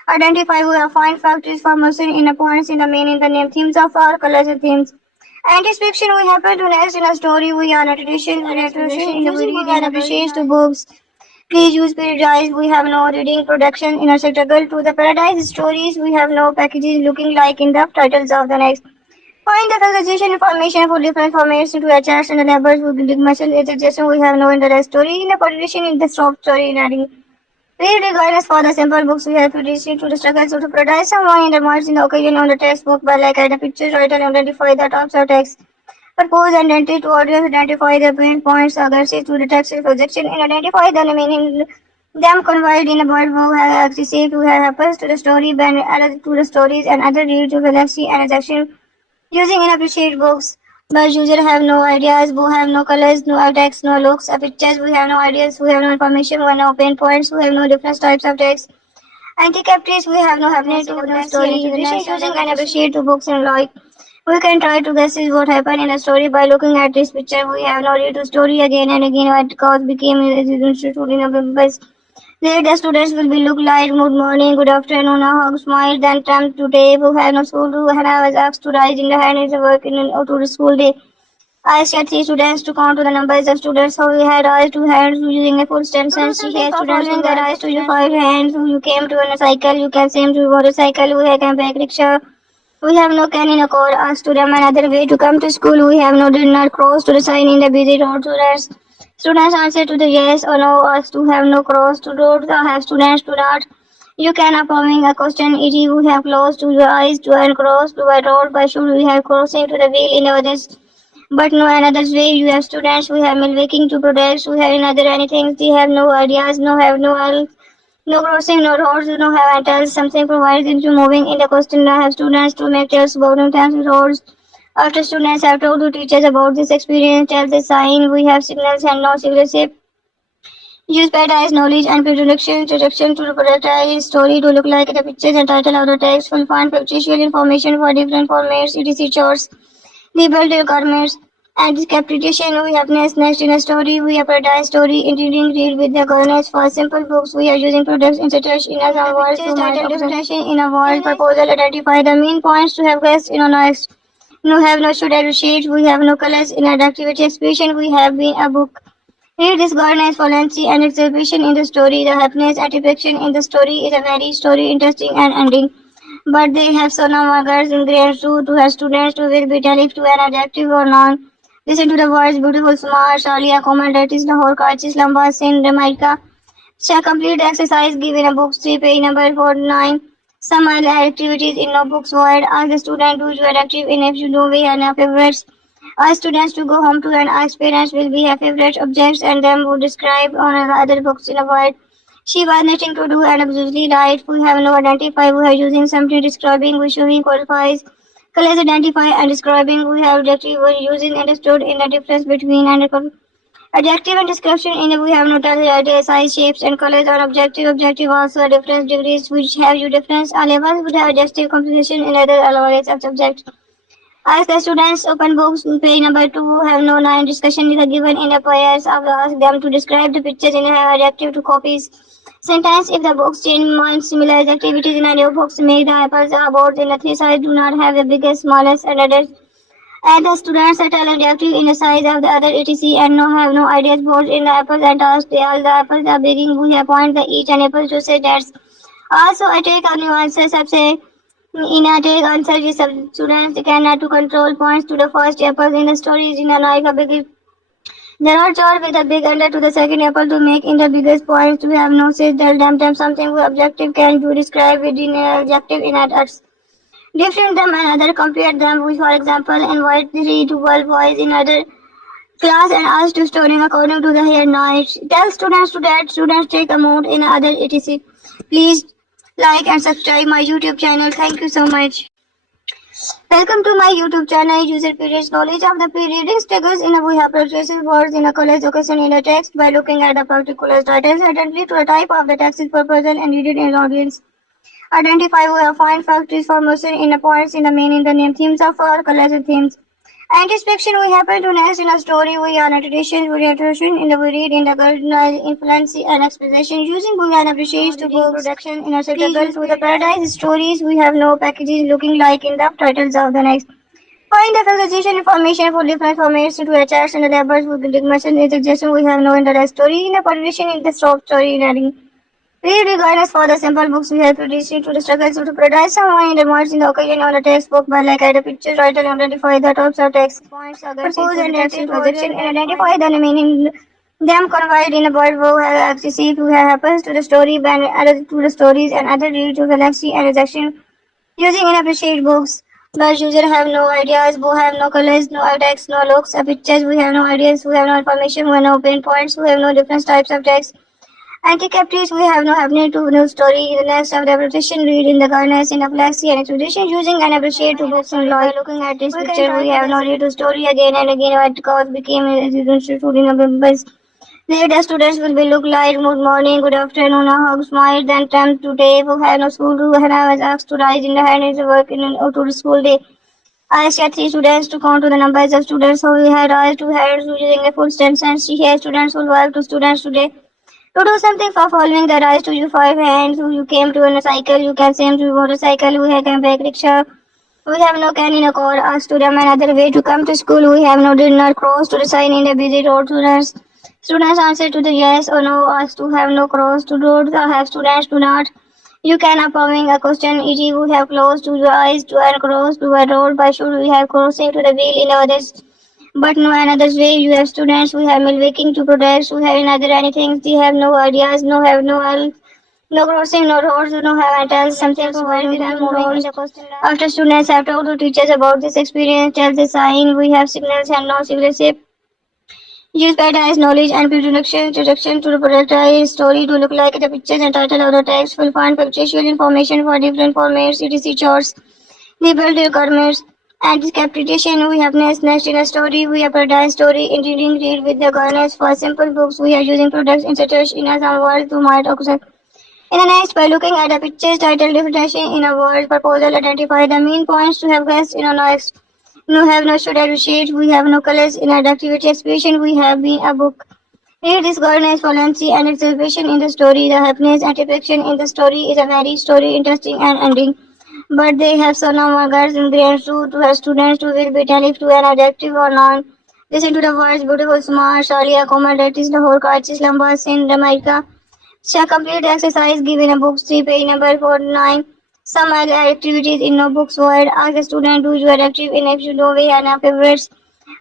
Identify we have find factors formation in a points in the main in the name themes of our colors and themes. Anticipation we happen to next in a story we are narration in the reading and appreciates to books. Please use periodize we have no reading production in a struggle to the paradise stories we have no packages looking like in the titles of the next. Find the conversation information for different formats to attach and the labels with big muscle is suggestion we have no in the story in the publication in the soft story in adding. Read the guidance for the simple books we have to restrict to the struggles to paradise someone in the marks in the occasion on the textbook by like at the pictures write and identify the tops of text. Propose and identity to audience identify the main points aggressive to the text projection and identify the meaning them conveyed in a word who have accessible to have happens to the story band added to the stories and other read to galaxy and action using and appreciate books. But user have no ideas, who have no colors, no text, no looks, pictures, we have no ideas, we have no information, we have no pain points, we have no different types of text. Anti-captives, we have no happiness to the story, using and appreciate to books and like. We can try to guess what happened in a story by looking at this picture. We have no read the story again and again what cause became a student of members. There the students will be look like good morning, good afternoon, a hug, smile, then attempt to day who have no school to and I was asked to rise in the hand is work in to the school day. I asked 3 students to count to the numbers of students who had raised 2 hands using a full sentence. She had students who raised to 5 hands who you came to on a cycle, you can same to motorcycle, we have back rickshaw. We have no can in a core. Ask to them another way to come to school. We have no did not cross to the sign in the busy road. Students answer to the yes or no. Ask to have no cross to road. Have students to not. You can approving a question. E.g. we have closed to your eyes to and cross to a road. By should we have crossing to the wheel in others. But no another way. You have students. We have milking to products. We have another anything. They have no ideas. No have no all. No crossing, no roads, no have and tells something provides into moving in the question. I have students to make tales about times with roads. After students have told to teachers about this experience, tells the sign we have signals and no signature. Use paradise knowledge and introduction to the paradise story to look like the pictures and title of the text. Will find factual information for different formats, etc. charts, labeled requirements. And this capitalization we have next in a story, we have paradise story, including read with the governance for simple books. We are using products in such in a word to title definition in a word proposal, identify the main points to have guessed in a next. No have no should have shades, we have no colors in our activity expression, we have been a book. Read this governance, violency and exhibition in the story, the happiness and reflection in the story is a very story interesting and ending. but they have so no markers in grade 2 to have students to will be tell if to an adjective or noun. Listen to the words beautiful, smart, Shalia, Komal, Datis, Lahore, Kachis, Lamba, Sindh, Jamaica. Shall complete the exercise given a books 3 page number 49. Some other activities in notebooks word. Ask the student to join active in if you know we have no favorites. Ask students to go home to and ask parents will be have favorite objects and them would describe on the other books in a word. She was nothing to do and absolutely right. We have no identify. We are using something describing. We showing qualifies. Colors identify and describing. We have adjective. We using understood in the difference between and adjective and description in the we have no idea size, shapes and colors are objective. Objective also are difference degrees which have you difference. All levels would have adjective composition in other allowance of subject. Ask the students open books page number 2 have no line discussion is given in the pairs. Ask them to describe the pictures in have adjective to copies. Sentence if the books change more similar activities in a new books make the apples are boards in the three sides do not have the biggest, smallest and others. And the students are tell adjective in the size of the other etc and no have no ideas boards in the apples and ask they all the apples are begging we have point the each and apple to say that's also I take on your answers of say in a take answer is students cannot to control points to the first apple in the stories in a knife a big there are chart with a big under to the second apple to make in the biggest points to have no say tell them something we objective can do describe within an adjective in others. Different them and other compare them with for example invite 3 to 12 boys in other class and ask to storing according to the here night. Tell students to that students take a mode in other etc. Please like and subscribe my YouTube channel. Thank you so much. Welcome to my YouTube channel. User periods knowledge of the reading struggles in a we have purchases words in a college occasion in a text by looking at the particular titles identity to the type of the text is per person and read it in audience. Identify we have find factories formation in the points in the main in the name themes of our colors and themes. Anticipation we happen to next in a story we are tradition we in the we read in the girl influence and exposition using we are appreciation to go production in a circles with the paradise stories we have no packages looking like in the titles of the next. Find the physician information for different formats to attach and the labels with the digression is suggestion we have no in the story in the partition in the stop story reading. Read regardless for the simple books we have produced to the struggles to paradise someone in the words in the occasion on the textbook by like at the picture title identify the tops of text points propose and text projection and identify the meaning them conveyed in the word who have access to happens to the story band added to the stories and other read to galaxy and rejection using and appreciate books. But user have no ideas, who have no colors, no text, no looks, pictures, we have no ideas, we have no information, we have no pinpoints, we have no different types of text. Anti-captives, we have no happening to new story. The next of the repetition read in the garners in a plexi and expedition using and appreciate to books and law. Looking at this picture, we have no read to story again and again what cause became a student of members. There the students will be look like good morning, good afternoon, a hug, smile, then attempt today who have no school to and I was asked to rise in the hand is work in or to the school day. I asked 3 students to count to the numbers of students who we had asked to hands using a full sentence. She has students who work to students today. To do something for following the rise to you 5 hands, you came to on a cycle, you can same to motorcycle, we have a bike rickshaw, we have no can in a car, ask to them another way to come to school, we have no did not cross to the sign in the busy road students. Students answer to the yes or no, ask to have no cross to road, have students do not. You can applying a question, e.g. we have closed to your eyes to and cross to a road, by should we have crossing to the wheel in others. But no another way, you have students who have milking to products, who have another anything, they have no ideas, no have no help, no crossing, no roads, no have and tell something to worry with them moving. After students have talked to teachers about this experience, tell the sign, we have signals and no signature. Use paradise knowledge and introduction to the productized story to look like the pictures and title of the text will find factual information for different formats, etc. charts, labeled requirements. Anti-captation, we have next in a story, we have paradise story, engineering read with the garners for simple books, we are using products inserted in a some words to might occur. In the next, by looking at the pictures, title, definition in a word, proposal, identify the main points to have guessed in a next. No have no should appreciate, we have no colors in our activity expression, we have been a book. Read this garners fluency and exhibition in the story, the happiness and affection in the story is a very story interesting and ending. But they have so no markers in grade 2 to have students to will be tell if to an adjective or noun. Listen to the words beautiful, smart, Shalia, Komal, Datis, Lahore, Kachis, Lamba, Sindh, Jamaica. Shall complete the exercise given a books 3 page number 49. Some other activities in notebooks void. Ask the student to you are active in if you know we have favorites.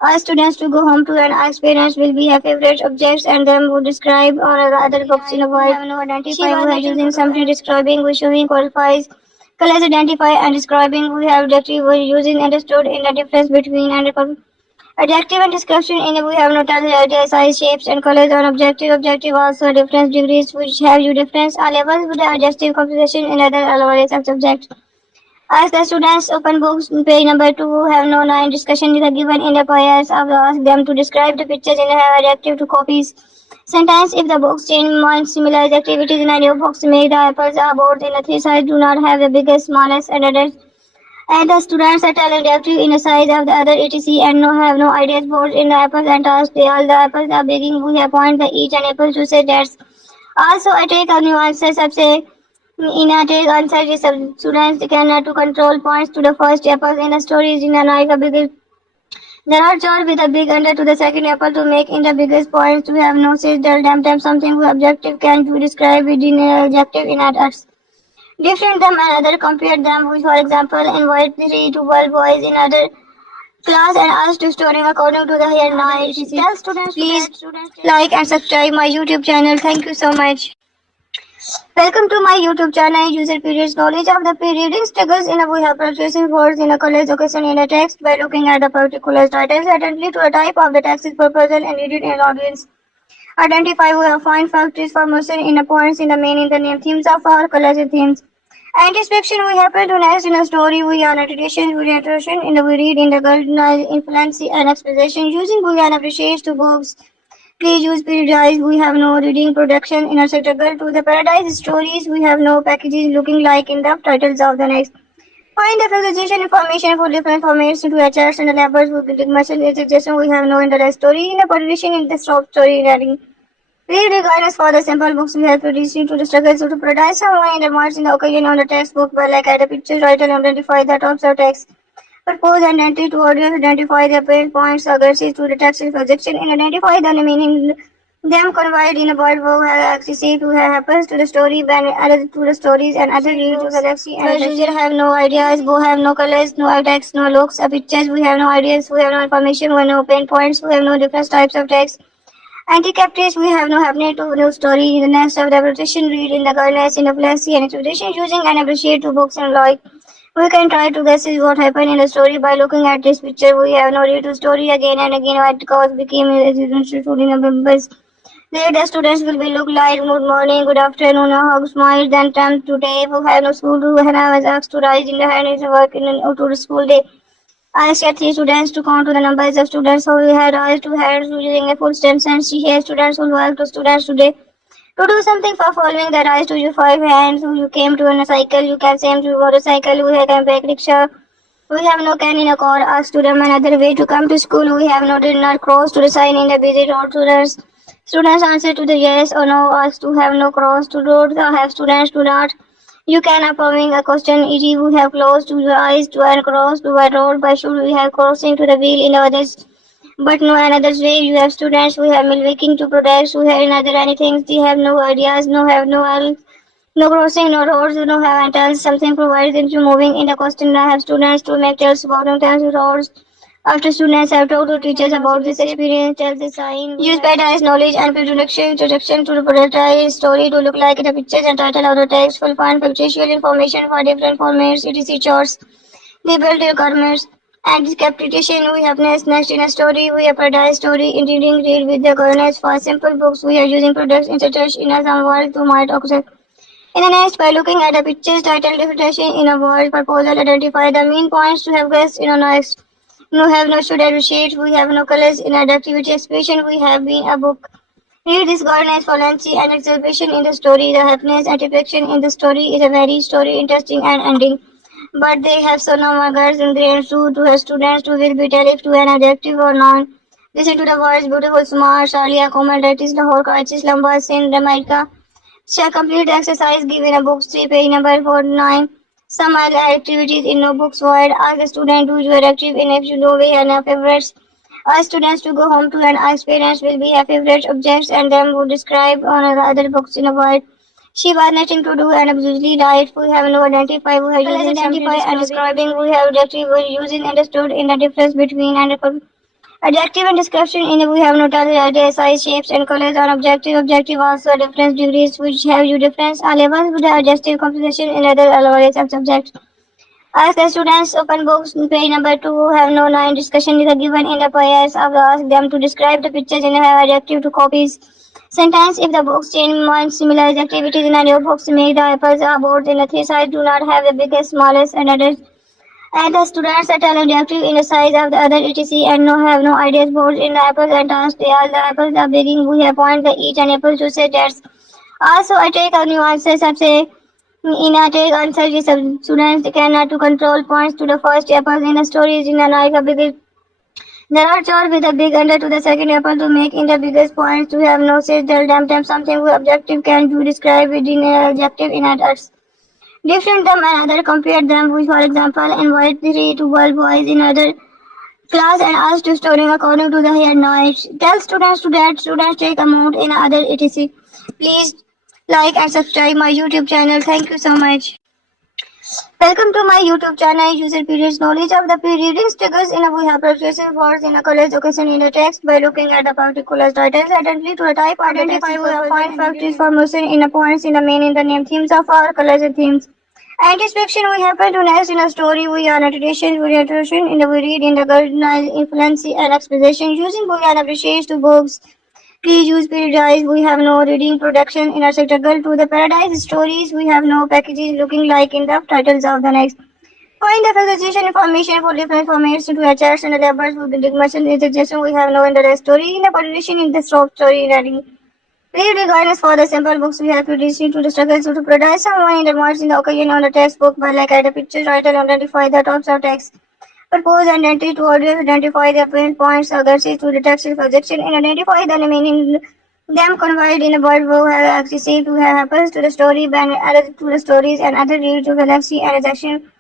Ask students to go home to and ask parents will be have favorite objects and them would describe or other books in a void. Have no identify we are using something describing we showing qualifies. Colors identify and describing we have adjective we using understood in the difference between and adjective and description in we have not other size, shapes and colors on objective. Objective also difference degrees which have you difference are levels with the adjective composition in other allowance of subject. Ask the students open books page number 2 have no line discussion is given in the pairs of ask them to describe the pictures in have adjective to copies. Sentence if the books change one similar activities in a new box make the apples are both in a three size do not have the biggest smallest and the students are telling active in the size of the other etc and no have no ideas boards in the apples and task they all the apples are begging we have point the each and apple to say that's also I take a new answer subset in a take answer is students can to control points to the first apple in a story is in a like a big there are chart with a big under to the second apple to make in the biggest points we have no says tell them something who objective can be described within an adjective in others. Different them and other compare them with for example invite 3 to 12 boys in other class and asked to storing according to the here now. Tell students please like and subscribe my YouTube channel. Thank you so much. Welcome to my YouTube channel. User periods knowledge of the reading struggles in a we have processing words in a college occasion in a text by looking at the particular titles attentively to a type of the text is proposal and read it in audience. Identify we have find factors for motion in a points in the main in the name themes of our college themes. Anticipation we happen to next in a story we are tradition we reiteration in the we read in the golden influence and exposition using we and appreciates to books. Please use periodize we have no reading production in a sector to the paradise stories we have no packages looking like in the titles of the next. Find the presentation information for different formats to HRs and the labels with the muscle suggestion we have no in the story in a partition in the short story reading. Read the guidance for the simple books we have produced to the struggles to paradise someone in the march in the occasion on the textbook by like at a picture title identify the tops of text. Propose and entry to audience identify the pain points aggressive to the text projection and identify the meaning them conveyed in a word who have access to happens to the story when added to the stories and other reading to galaxy and user have no ideas, who have no colors, no text, no looks, pictures, we have no ideas, we have no information, we have no pain points, we have no different types of text. Anti-captures, we have no happening to no story in the next of the repetition, read in the guidance in the plexi and expectation using and appreciate to books and like. We can try to guess what happened in the story by looking at this picture. We have no read to story again and again what cause became a student of members. There the students will be look like good morning, good afternoon, a hug, smile, then attempt to day who have no school to have was asked to rise in the hand is work in to the school day. I asked 3 students to count to the numbers of students who had eyes to hands using a full sentence. She has students who work to students today. To do something for following the rise to your 5 hands, who you came to on a cycle, you can same to motorcycle, we have a bike rickshaw. We have no can in a car, ask to them another way to come to school, we have no did not cross to the sign in the busy road students. Students answer to the yes or no, ask to have no cross to road, have students to not. You can approving a question, e.g. we have closed to your eyes to and cross to a road, by should we have crossing to the wheel in others. But no another way, you have students who have milking to protect, who have another anything, they have no ideas, no have no else, no crossing, no roads, no have antells, something provides into moving in the question. I have students to make tales about no times roads. After students have told to teachers about this experience, tell the sign. Use better as knowledge and introduction to the product story to look like the pictures and title of the text, full find factual information for different formats, etc. charts. They build their garments. And discaptation we have next in a story, we have paradise story in reading read with the governance for simple books, we are using products inserted in a some word to might occur. In the next, by looking at the pictures, title, definition in a word, proposal, identify the main points to have guessed in a next. No have no should appreciate, we have no colors in activity expression, we have been a book. Read this governance for Nancy and exhibition in the story, the happiness and affection in the story is a very story interesting and ending. But they have so no words in grade 2 to her students to will be tell if to an adjective or not. Listen to the words beautiful, smart, Shalia, Komal, Ratis, Lahore, Karachi, Lamba, Sindh, Jamaica. Shall complete exercise given a book 3 page number 49. Some other activities in notebooks void. Ask the student to you are active in if you know we have favorites. Ask students to go home to and ask parents will be have favorite objects and them would describe on other books in a void. She was nothing to do and absolutely right. We have no identify. We have using identify and describing. We have adjective. We using understood in the difference between and adjective and description. In the we have no idea size, shapes and colors on objective. Objective also difference degrees which have you difference. Are levels with the adjective composition in other alloys of subject. Ask the students open books page number 2 have no line discussion is given in the pairs of ask them to describe the pictures and have adjective to copies. Sentence if the books change one similar activities in a new books make the apples or boards in the three sides do not have the biggest, smallest and others. And the students are tell adjective in the size of the other etc and no have no ideas boards in the apples and task they all the apples are begging we have point the each and apple to say that's also I take a nuances of say in a take answer the students cannot to control points to the first apple in the stories in the knife a big there are chores with a big under to the second apple to make in the biggest points to have no say tell them something with objective can do describe within an adjective in others. Different them and other compare them with for example invite 3 to 12 boys in other class and ask to storing according to the head noise. Tell students to that students take amount in other etc. Please like and subscribe my YouTube channel. Thank you so much. Welcome to my YouTube channel. User periods knowledge of the reading triggers in a we have processing words in a college occasion in a text by looking at the particular titles identity to a type identify we have find factories formation in a points in the main in the name themes of our college themes. Anticipation we happen to next in a story we are tradition we introduction in the we read in the garden influence and exposition using Boolean appreciates to books. Please use periodize. We have no reading production in our sector to the paradise stories. We have no packages looking like in the titles of the next. Find the facilitation information for different formats to the charts and the labels with the digression in suggestion. We have no in the story in the publication in the short story reading. Read the guidance for the simple books. We have to listen to the struggles to produce someone in the words in the occasion on the textbook by like at the picture title identify the tops of text. Propose and entry to audience identify the main points aggressive to the text projection and identify the meaning them conveyed in the word who have access to have happens to the story band added to the stories and other read to galaxy and rejection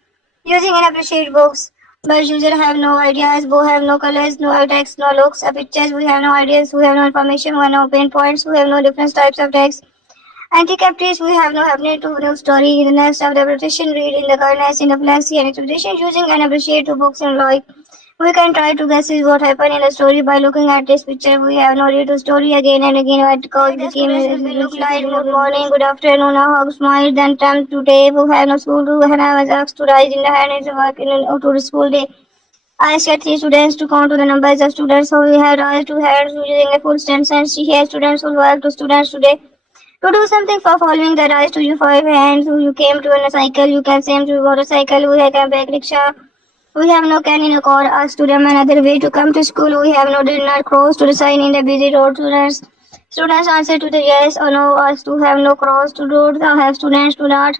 using and appreciate books. But user have no ideas, who have no colors, no text, no looks, pictures, we have no ideas, we have no information, we have no pain points, we have no different types of text. Anti-captives, we have no happening to no story in the next of the repetition, read in the garners, in the flexi and expedition, using and appreciate to books and like. We can try to guess what happened in the story by looking at this picture. We have no read to story again and again what cause became look like good morning, good afternoon, a hug, smile, then time to day. We have no school to and I was asked to rise in the hand and to work in to the school day. I asked 3 students to count to the numbers of students, so we had raised 2 hands using a full sentence. She has students who work to students today. To do something for following the rise to you 5 hands, you came to a cycle, you can same to motorcycle, we have a bike rickshaw. We have no can in a car, ask to them another way to come to school, we have no did not cross to the sign in the busy road students. Students answer to the yes or no, ask to have no cross to road, have students to not.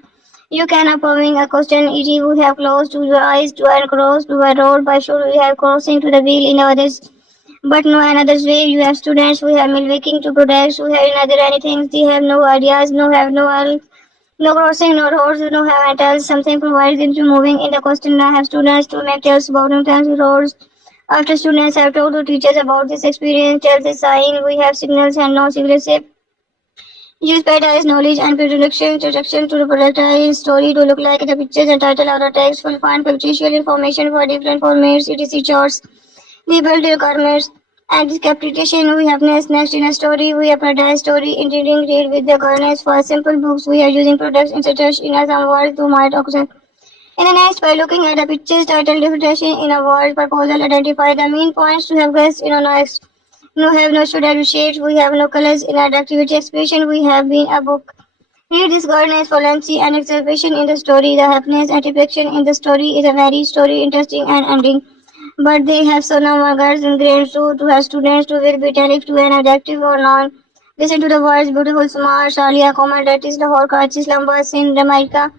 You can approving a question, e.g. we have closed to the eyes to and cross to a road, by sure we have crossing to the wheel in others. But no another way, you have students who have milking to products, who have another anything, they have no ideas, no have no all, no crossing, no roads, no have tells something provides into moving in the question. I have students to make tells about terms roads. After students have told the teachers about this experience, tells the sign, we have signals and no signature. Use paradise knowledge and introduction to the product story to look like the pictures and title of the text will find factual information for different formats, etc. charts. We build requirements and discapitation. We have next in a story. We have paradise story intending read with the governance for simple books. We are using products inserted in some words to might occur. In the next, by looking at the pictures, title, definition in a word, proposal, identify the main points to have guessed in a next. No have no should appreciate. We have no colors in our activity expression. We have been a book. Read this governance for Nancy and observation in the story. The happiness and reflection in the story is a very story interesting and ending. But they have so no words in grade 2 to have students to will be telling to an adjective or non. Listen to the words beautiful, smart, Shalia, common, that is the whole Kachis, Lambas, in Jamaica.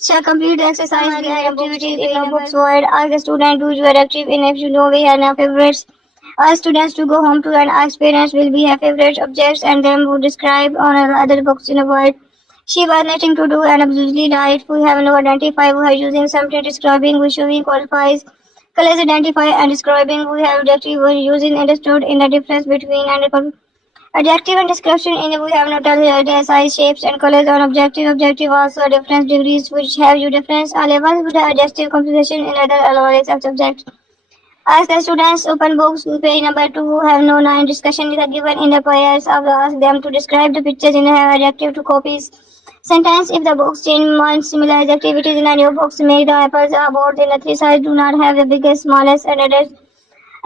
Shall complete the exercise we have activities in a book's word. Ask the student to you are active in if you know we have no favorites. Ask students to go home to and ask parents will be have favorite objects and them would describe on other books in a word. She was nothing to do and absolutely right. We have no identify. We are using something describing which we qualifies. Colors identify and describing. We have adjective. We are using understood in the difference between and Adjective and description in the we have noted the idea, size, shapes, and colors on objective. Objective also different degrees which have you difference levels with the adjective composition in other alloys of subject. Ask the students open books page number 2 who have no nine discussion is given in the pairs of ask them to describe the pictures in a adjective to copies. Sentence if the books change one similar activities in a new books make the apples about in the three sides do not have the biggest, smallest, and others.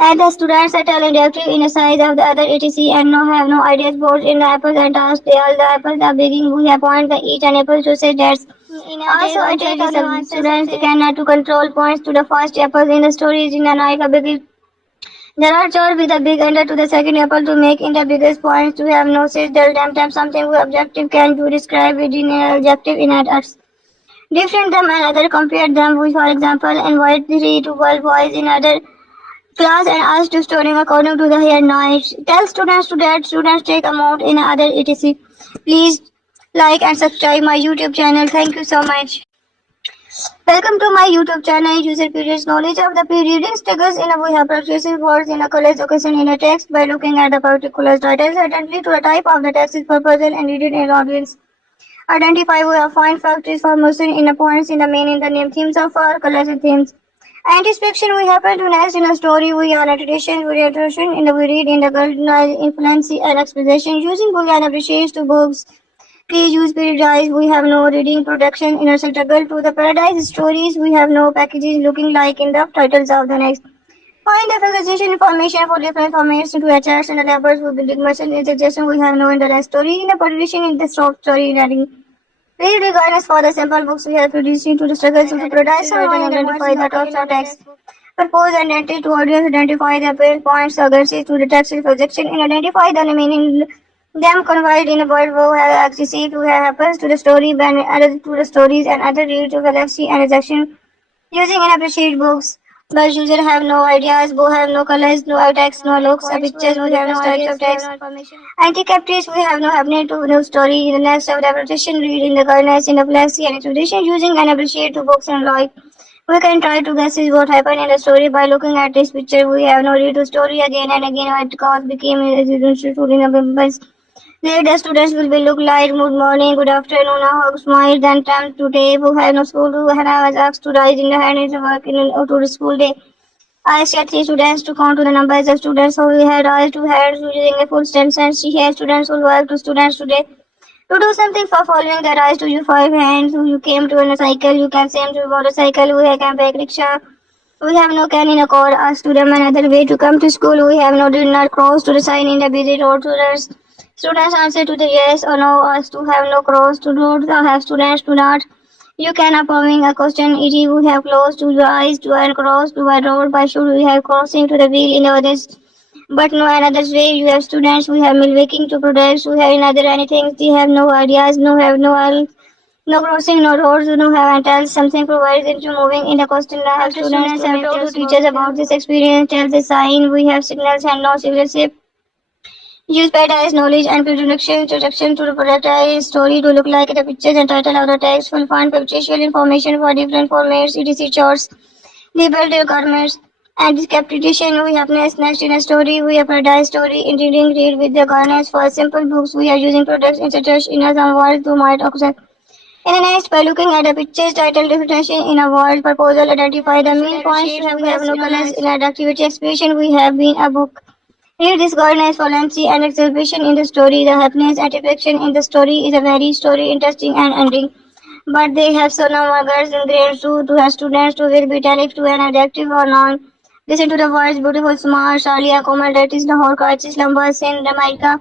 And the students are telling directly in the size of the other etc and no have no ideas board in the apples and task they all the apples are begging we have point the each and apple to say that's also I take the students cannot to control points to the first apple in the stories in the night a big there are chores with a big ender to the second apple to make in the biggest points to have no says del time something we objective can do describe within an objective in adults. Different them and other compare them with for example invite 3 to 12 boys in other class and asked to storing according to the here knowledge. Tell students to that students take amount in other etc. Please like and subscribe my YouTube channel. Thank you so much. Welcome to my YouTube channel. User periods knowledge of the period stickers in a we have practiced words in a college occasion in a text by looking at the particular title certainly to the type of the text is purpose and read it in audience. Identify we have find factors for motion in a points in the main in the name themes of our colors and themes. Anticipation we happen to next in a story we are tradition we tradition in the we read in the cultural influence and exposition using Boolean appreciates to books. Please use periodize we have no reading protection in a struggle to the paradise stories we have no packages looking like in the titles of the next. Find the fixation information for different formats to attach and the labels will be digmersion in suggestion we have no in the last story in the partition in the short story reading. Read the guidance for the sample books we have produced to the struggles of the paradise and identify the tops of text. Propose and enter to audience identify the apparent points aggressive to the text projection and identify the remaining them conveyed in a word who have access to happens to the story ban added to the stories and other read to galaxy and rejection using and appreciate books. But user have no ideas, go have no colors, no text, no looks, pictures, we have no types of text. Anti-captures, we have no happening to no story in the next of the application, read in the governance in the galaxy and expedition using and appreciate to books and like. We can try to guess what happened in the story by looking at this picture. We have no read to story again and again what cause became a institute in the members. Later students will be look like good morning, good afternoon, a hug, smile, then time today who have no school who have asked to rise in the hand is work in to the school day. I said 3 students to count to the numbers of students who we had raised 2 hands using a full sentence. She has students who work to students today. To do something for following the rise to you 5 hands who you came to in a cycle, you can same to motorcycle, we can take rickshaw. We have no can in a car, ask to them another way to come to school. We have no did not cross to the sign in the busy road to the students answer to the yes or no, us to have no cross to road, have students to not. You can approving a question, e.g. we have close to your eyes to and cross to a road, by should we have crossing to the wheel in others. But no another way, you have students who have milwaking to products, who have another anything, they have no ideas, no have no crossing, no roads, no have and tell something provides into moving in the question. Have students have told to teachers about this experience, tell the sign, we have signals and no civil. Use paradise knowledge and introduction to the paradise story to look like the pictures and title of the text. Will find pictorial information for different formats, etc. charts, labeled requirements, and discaptation. We have next in a story. We have paradise story. In reading, read with the garnets for simple books. We are using products etc. in a some words to might occur. In the next, by looking at the pictures, title, definition in a word, proposal, identify the main points. We have no colors in our activity expression. We have been a book. Read this gardeners valency and exhibition in the story. The happiness and affection in the story is a very story interesting and ending. But they have so no words in grades to have students to will be tell if to an adjective or noun. Listen to the words beautiful, smart, Shalia, Komal, that is Lahore, Karachi, Islamabad, Sindh, Jamaica.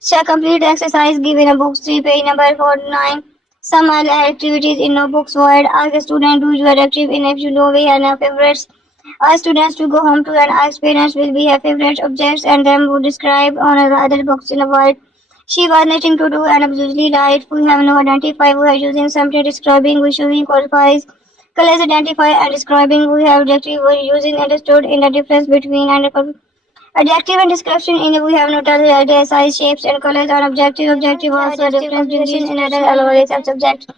Shall complete the exercise given a book 3 page number 49. Some other activities in notebooks word. Ask the student who you are active in if you know we have favorites. Ask students to go home to and ask parents will be her favorite objects and them would describe on other books in the world. She was nothing to do and absolutely right. We have no identify. We are using something describing. We showing qualifies. Colors identify and describing. We have adjective. We are using understood in the difference between and adjective and description in the we have noted the idea, size, shapes and colors on objective. Objective also difference degrees in other alloys of subject.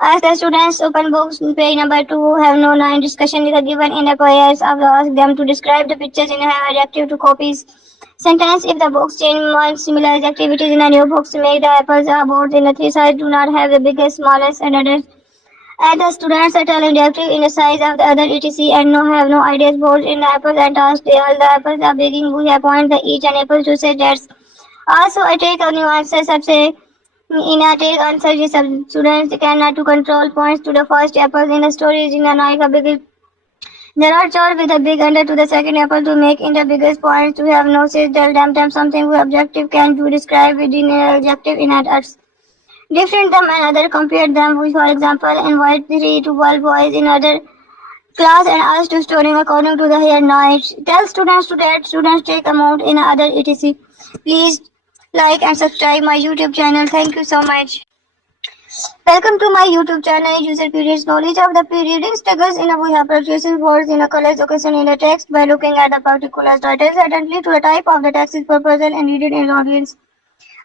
Ask the students open books page number 2 who have no nine discussion is given in the pairs of ask them to describe the pictures in a adjective to copies. sentence. If the books change more similar activities in a new books make the apples are board in the three sides do not have the biggest, smallest, and others. And the students are telling directive in the size of the other etc. and no have no ideas boards in the apples and task they all the apples are begging we have point the each and apple to say that's also I take a new answer सबसे in a take answer ये सब students cannot to control points to the first apple in the story is in a like a big there are chores with a big under to the second apple to make in the biggest points to have no say tell them something with objective can do describe within an adjective in adults. Different them and other compare them with for example invite 3 to 12 boys in other class and ask to storing according to the here nights. Tell students to that students take amount in other etc. Please like and subscribe my YouTube channel. Thank you so much. Welcome to my YouTube channel. User periods knowledge of the reading struggles in a we have purchasing words in a college occasion in a text by looking at the particular titles attentively to the type of the text is proposal and read it in the audience.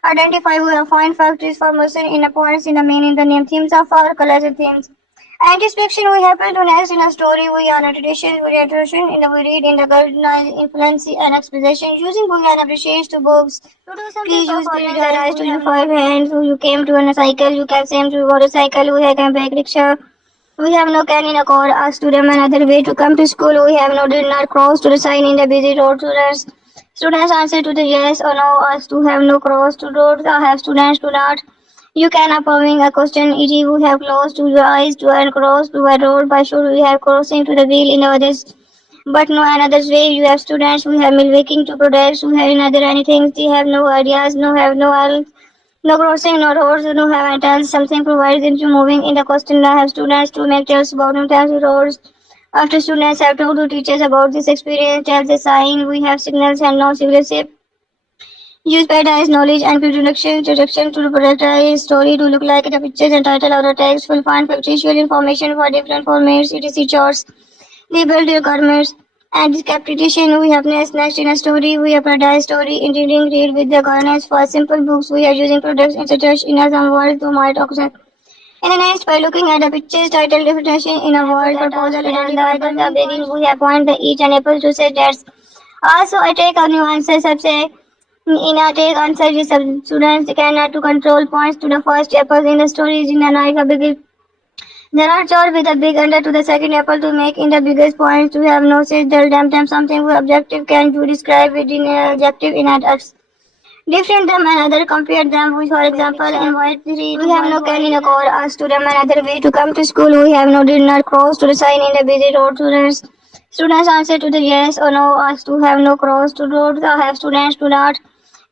Identify who have find factories formation in a points in the main in the name themes of our college and themes. Anticipation we happen to next in a story we are tradition we are tradition in the we read in the garden influence and exposition using Boolean appreciations to books. Please use the eyes to your five hands. You came to on a cycle. You can same to motorcycle. We have a bike rickshaw. We have no can in a car. Ask to them another way to come to school. We have no did not cross to the sign in the busy road to rest. Students answer to the yes or no. Us to have no cross to road. Have students to not. You can approving a question. E.g. we have closed to your eyes to and cross to a road. By sure we have crossing to the wheel in others. But no another way. You have students who have milwaking to products. Who have another anything. They have no ideas. No have no all. No crossing, no roads, no have antennas. Something provides into moving in the question. I have students to make tells about them roads. After students have told to teachers about this experience, tells a sign. We have signals and no signal shape. Use paradise knowledge and introduction to the productized story to look like the pictures and title of the text will find factual information for different formats, etc. charts. Label their garments and decapitations. We have next in a story. We have paradise story in reading read with the garnets for simple books. We are using products and such in some words to might occur. In the next, by looking at the pictures, title, definition in a word, proposal, and the beginning, we have point the each and able to say that's. Also, I take a new answer subset. In a take answer, students cannot to control points to the first apple in the story is in a like a big. There are chores with a big under to the second apple to make in the biggest points to have no say tell them something with objective can do describe within an adjective in adults. Different them and other compare them with for example invite 3 we have no can in a car ask to them another way to come to school we have no did not cross to the sign in the busy road to rest. Students answer to the yes or no ask to have no cross to road have students to not.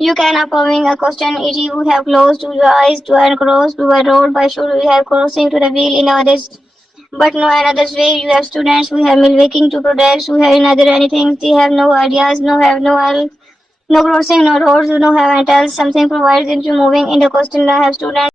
You can approving a question e.g. we have closed to your eyes to and cross to a road by should we have crossing to the wheel in others. But no another way you have students who have milwaking to products who have another anything they have no ideas no have no all. No crossing, no roads, no have antennas. Something provides into moving in the question. I have students.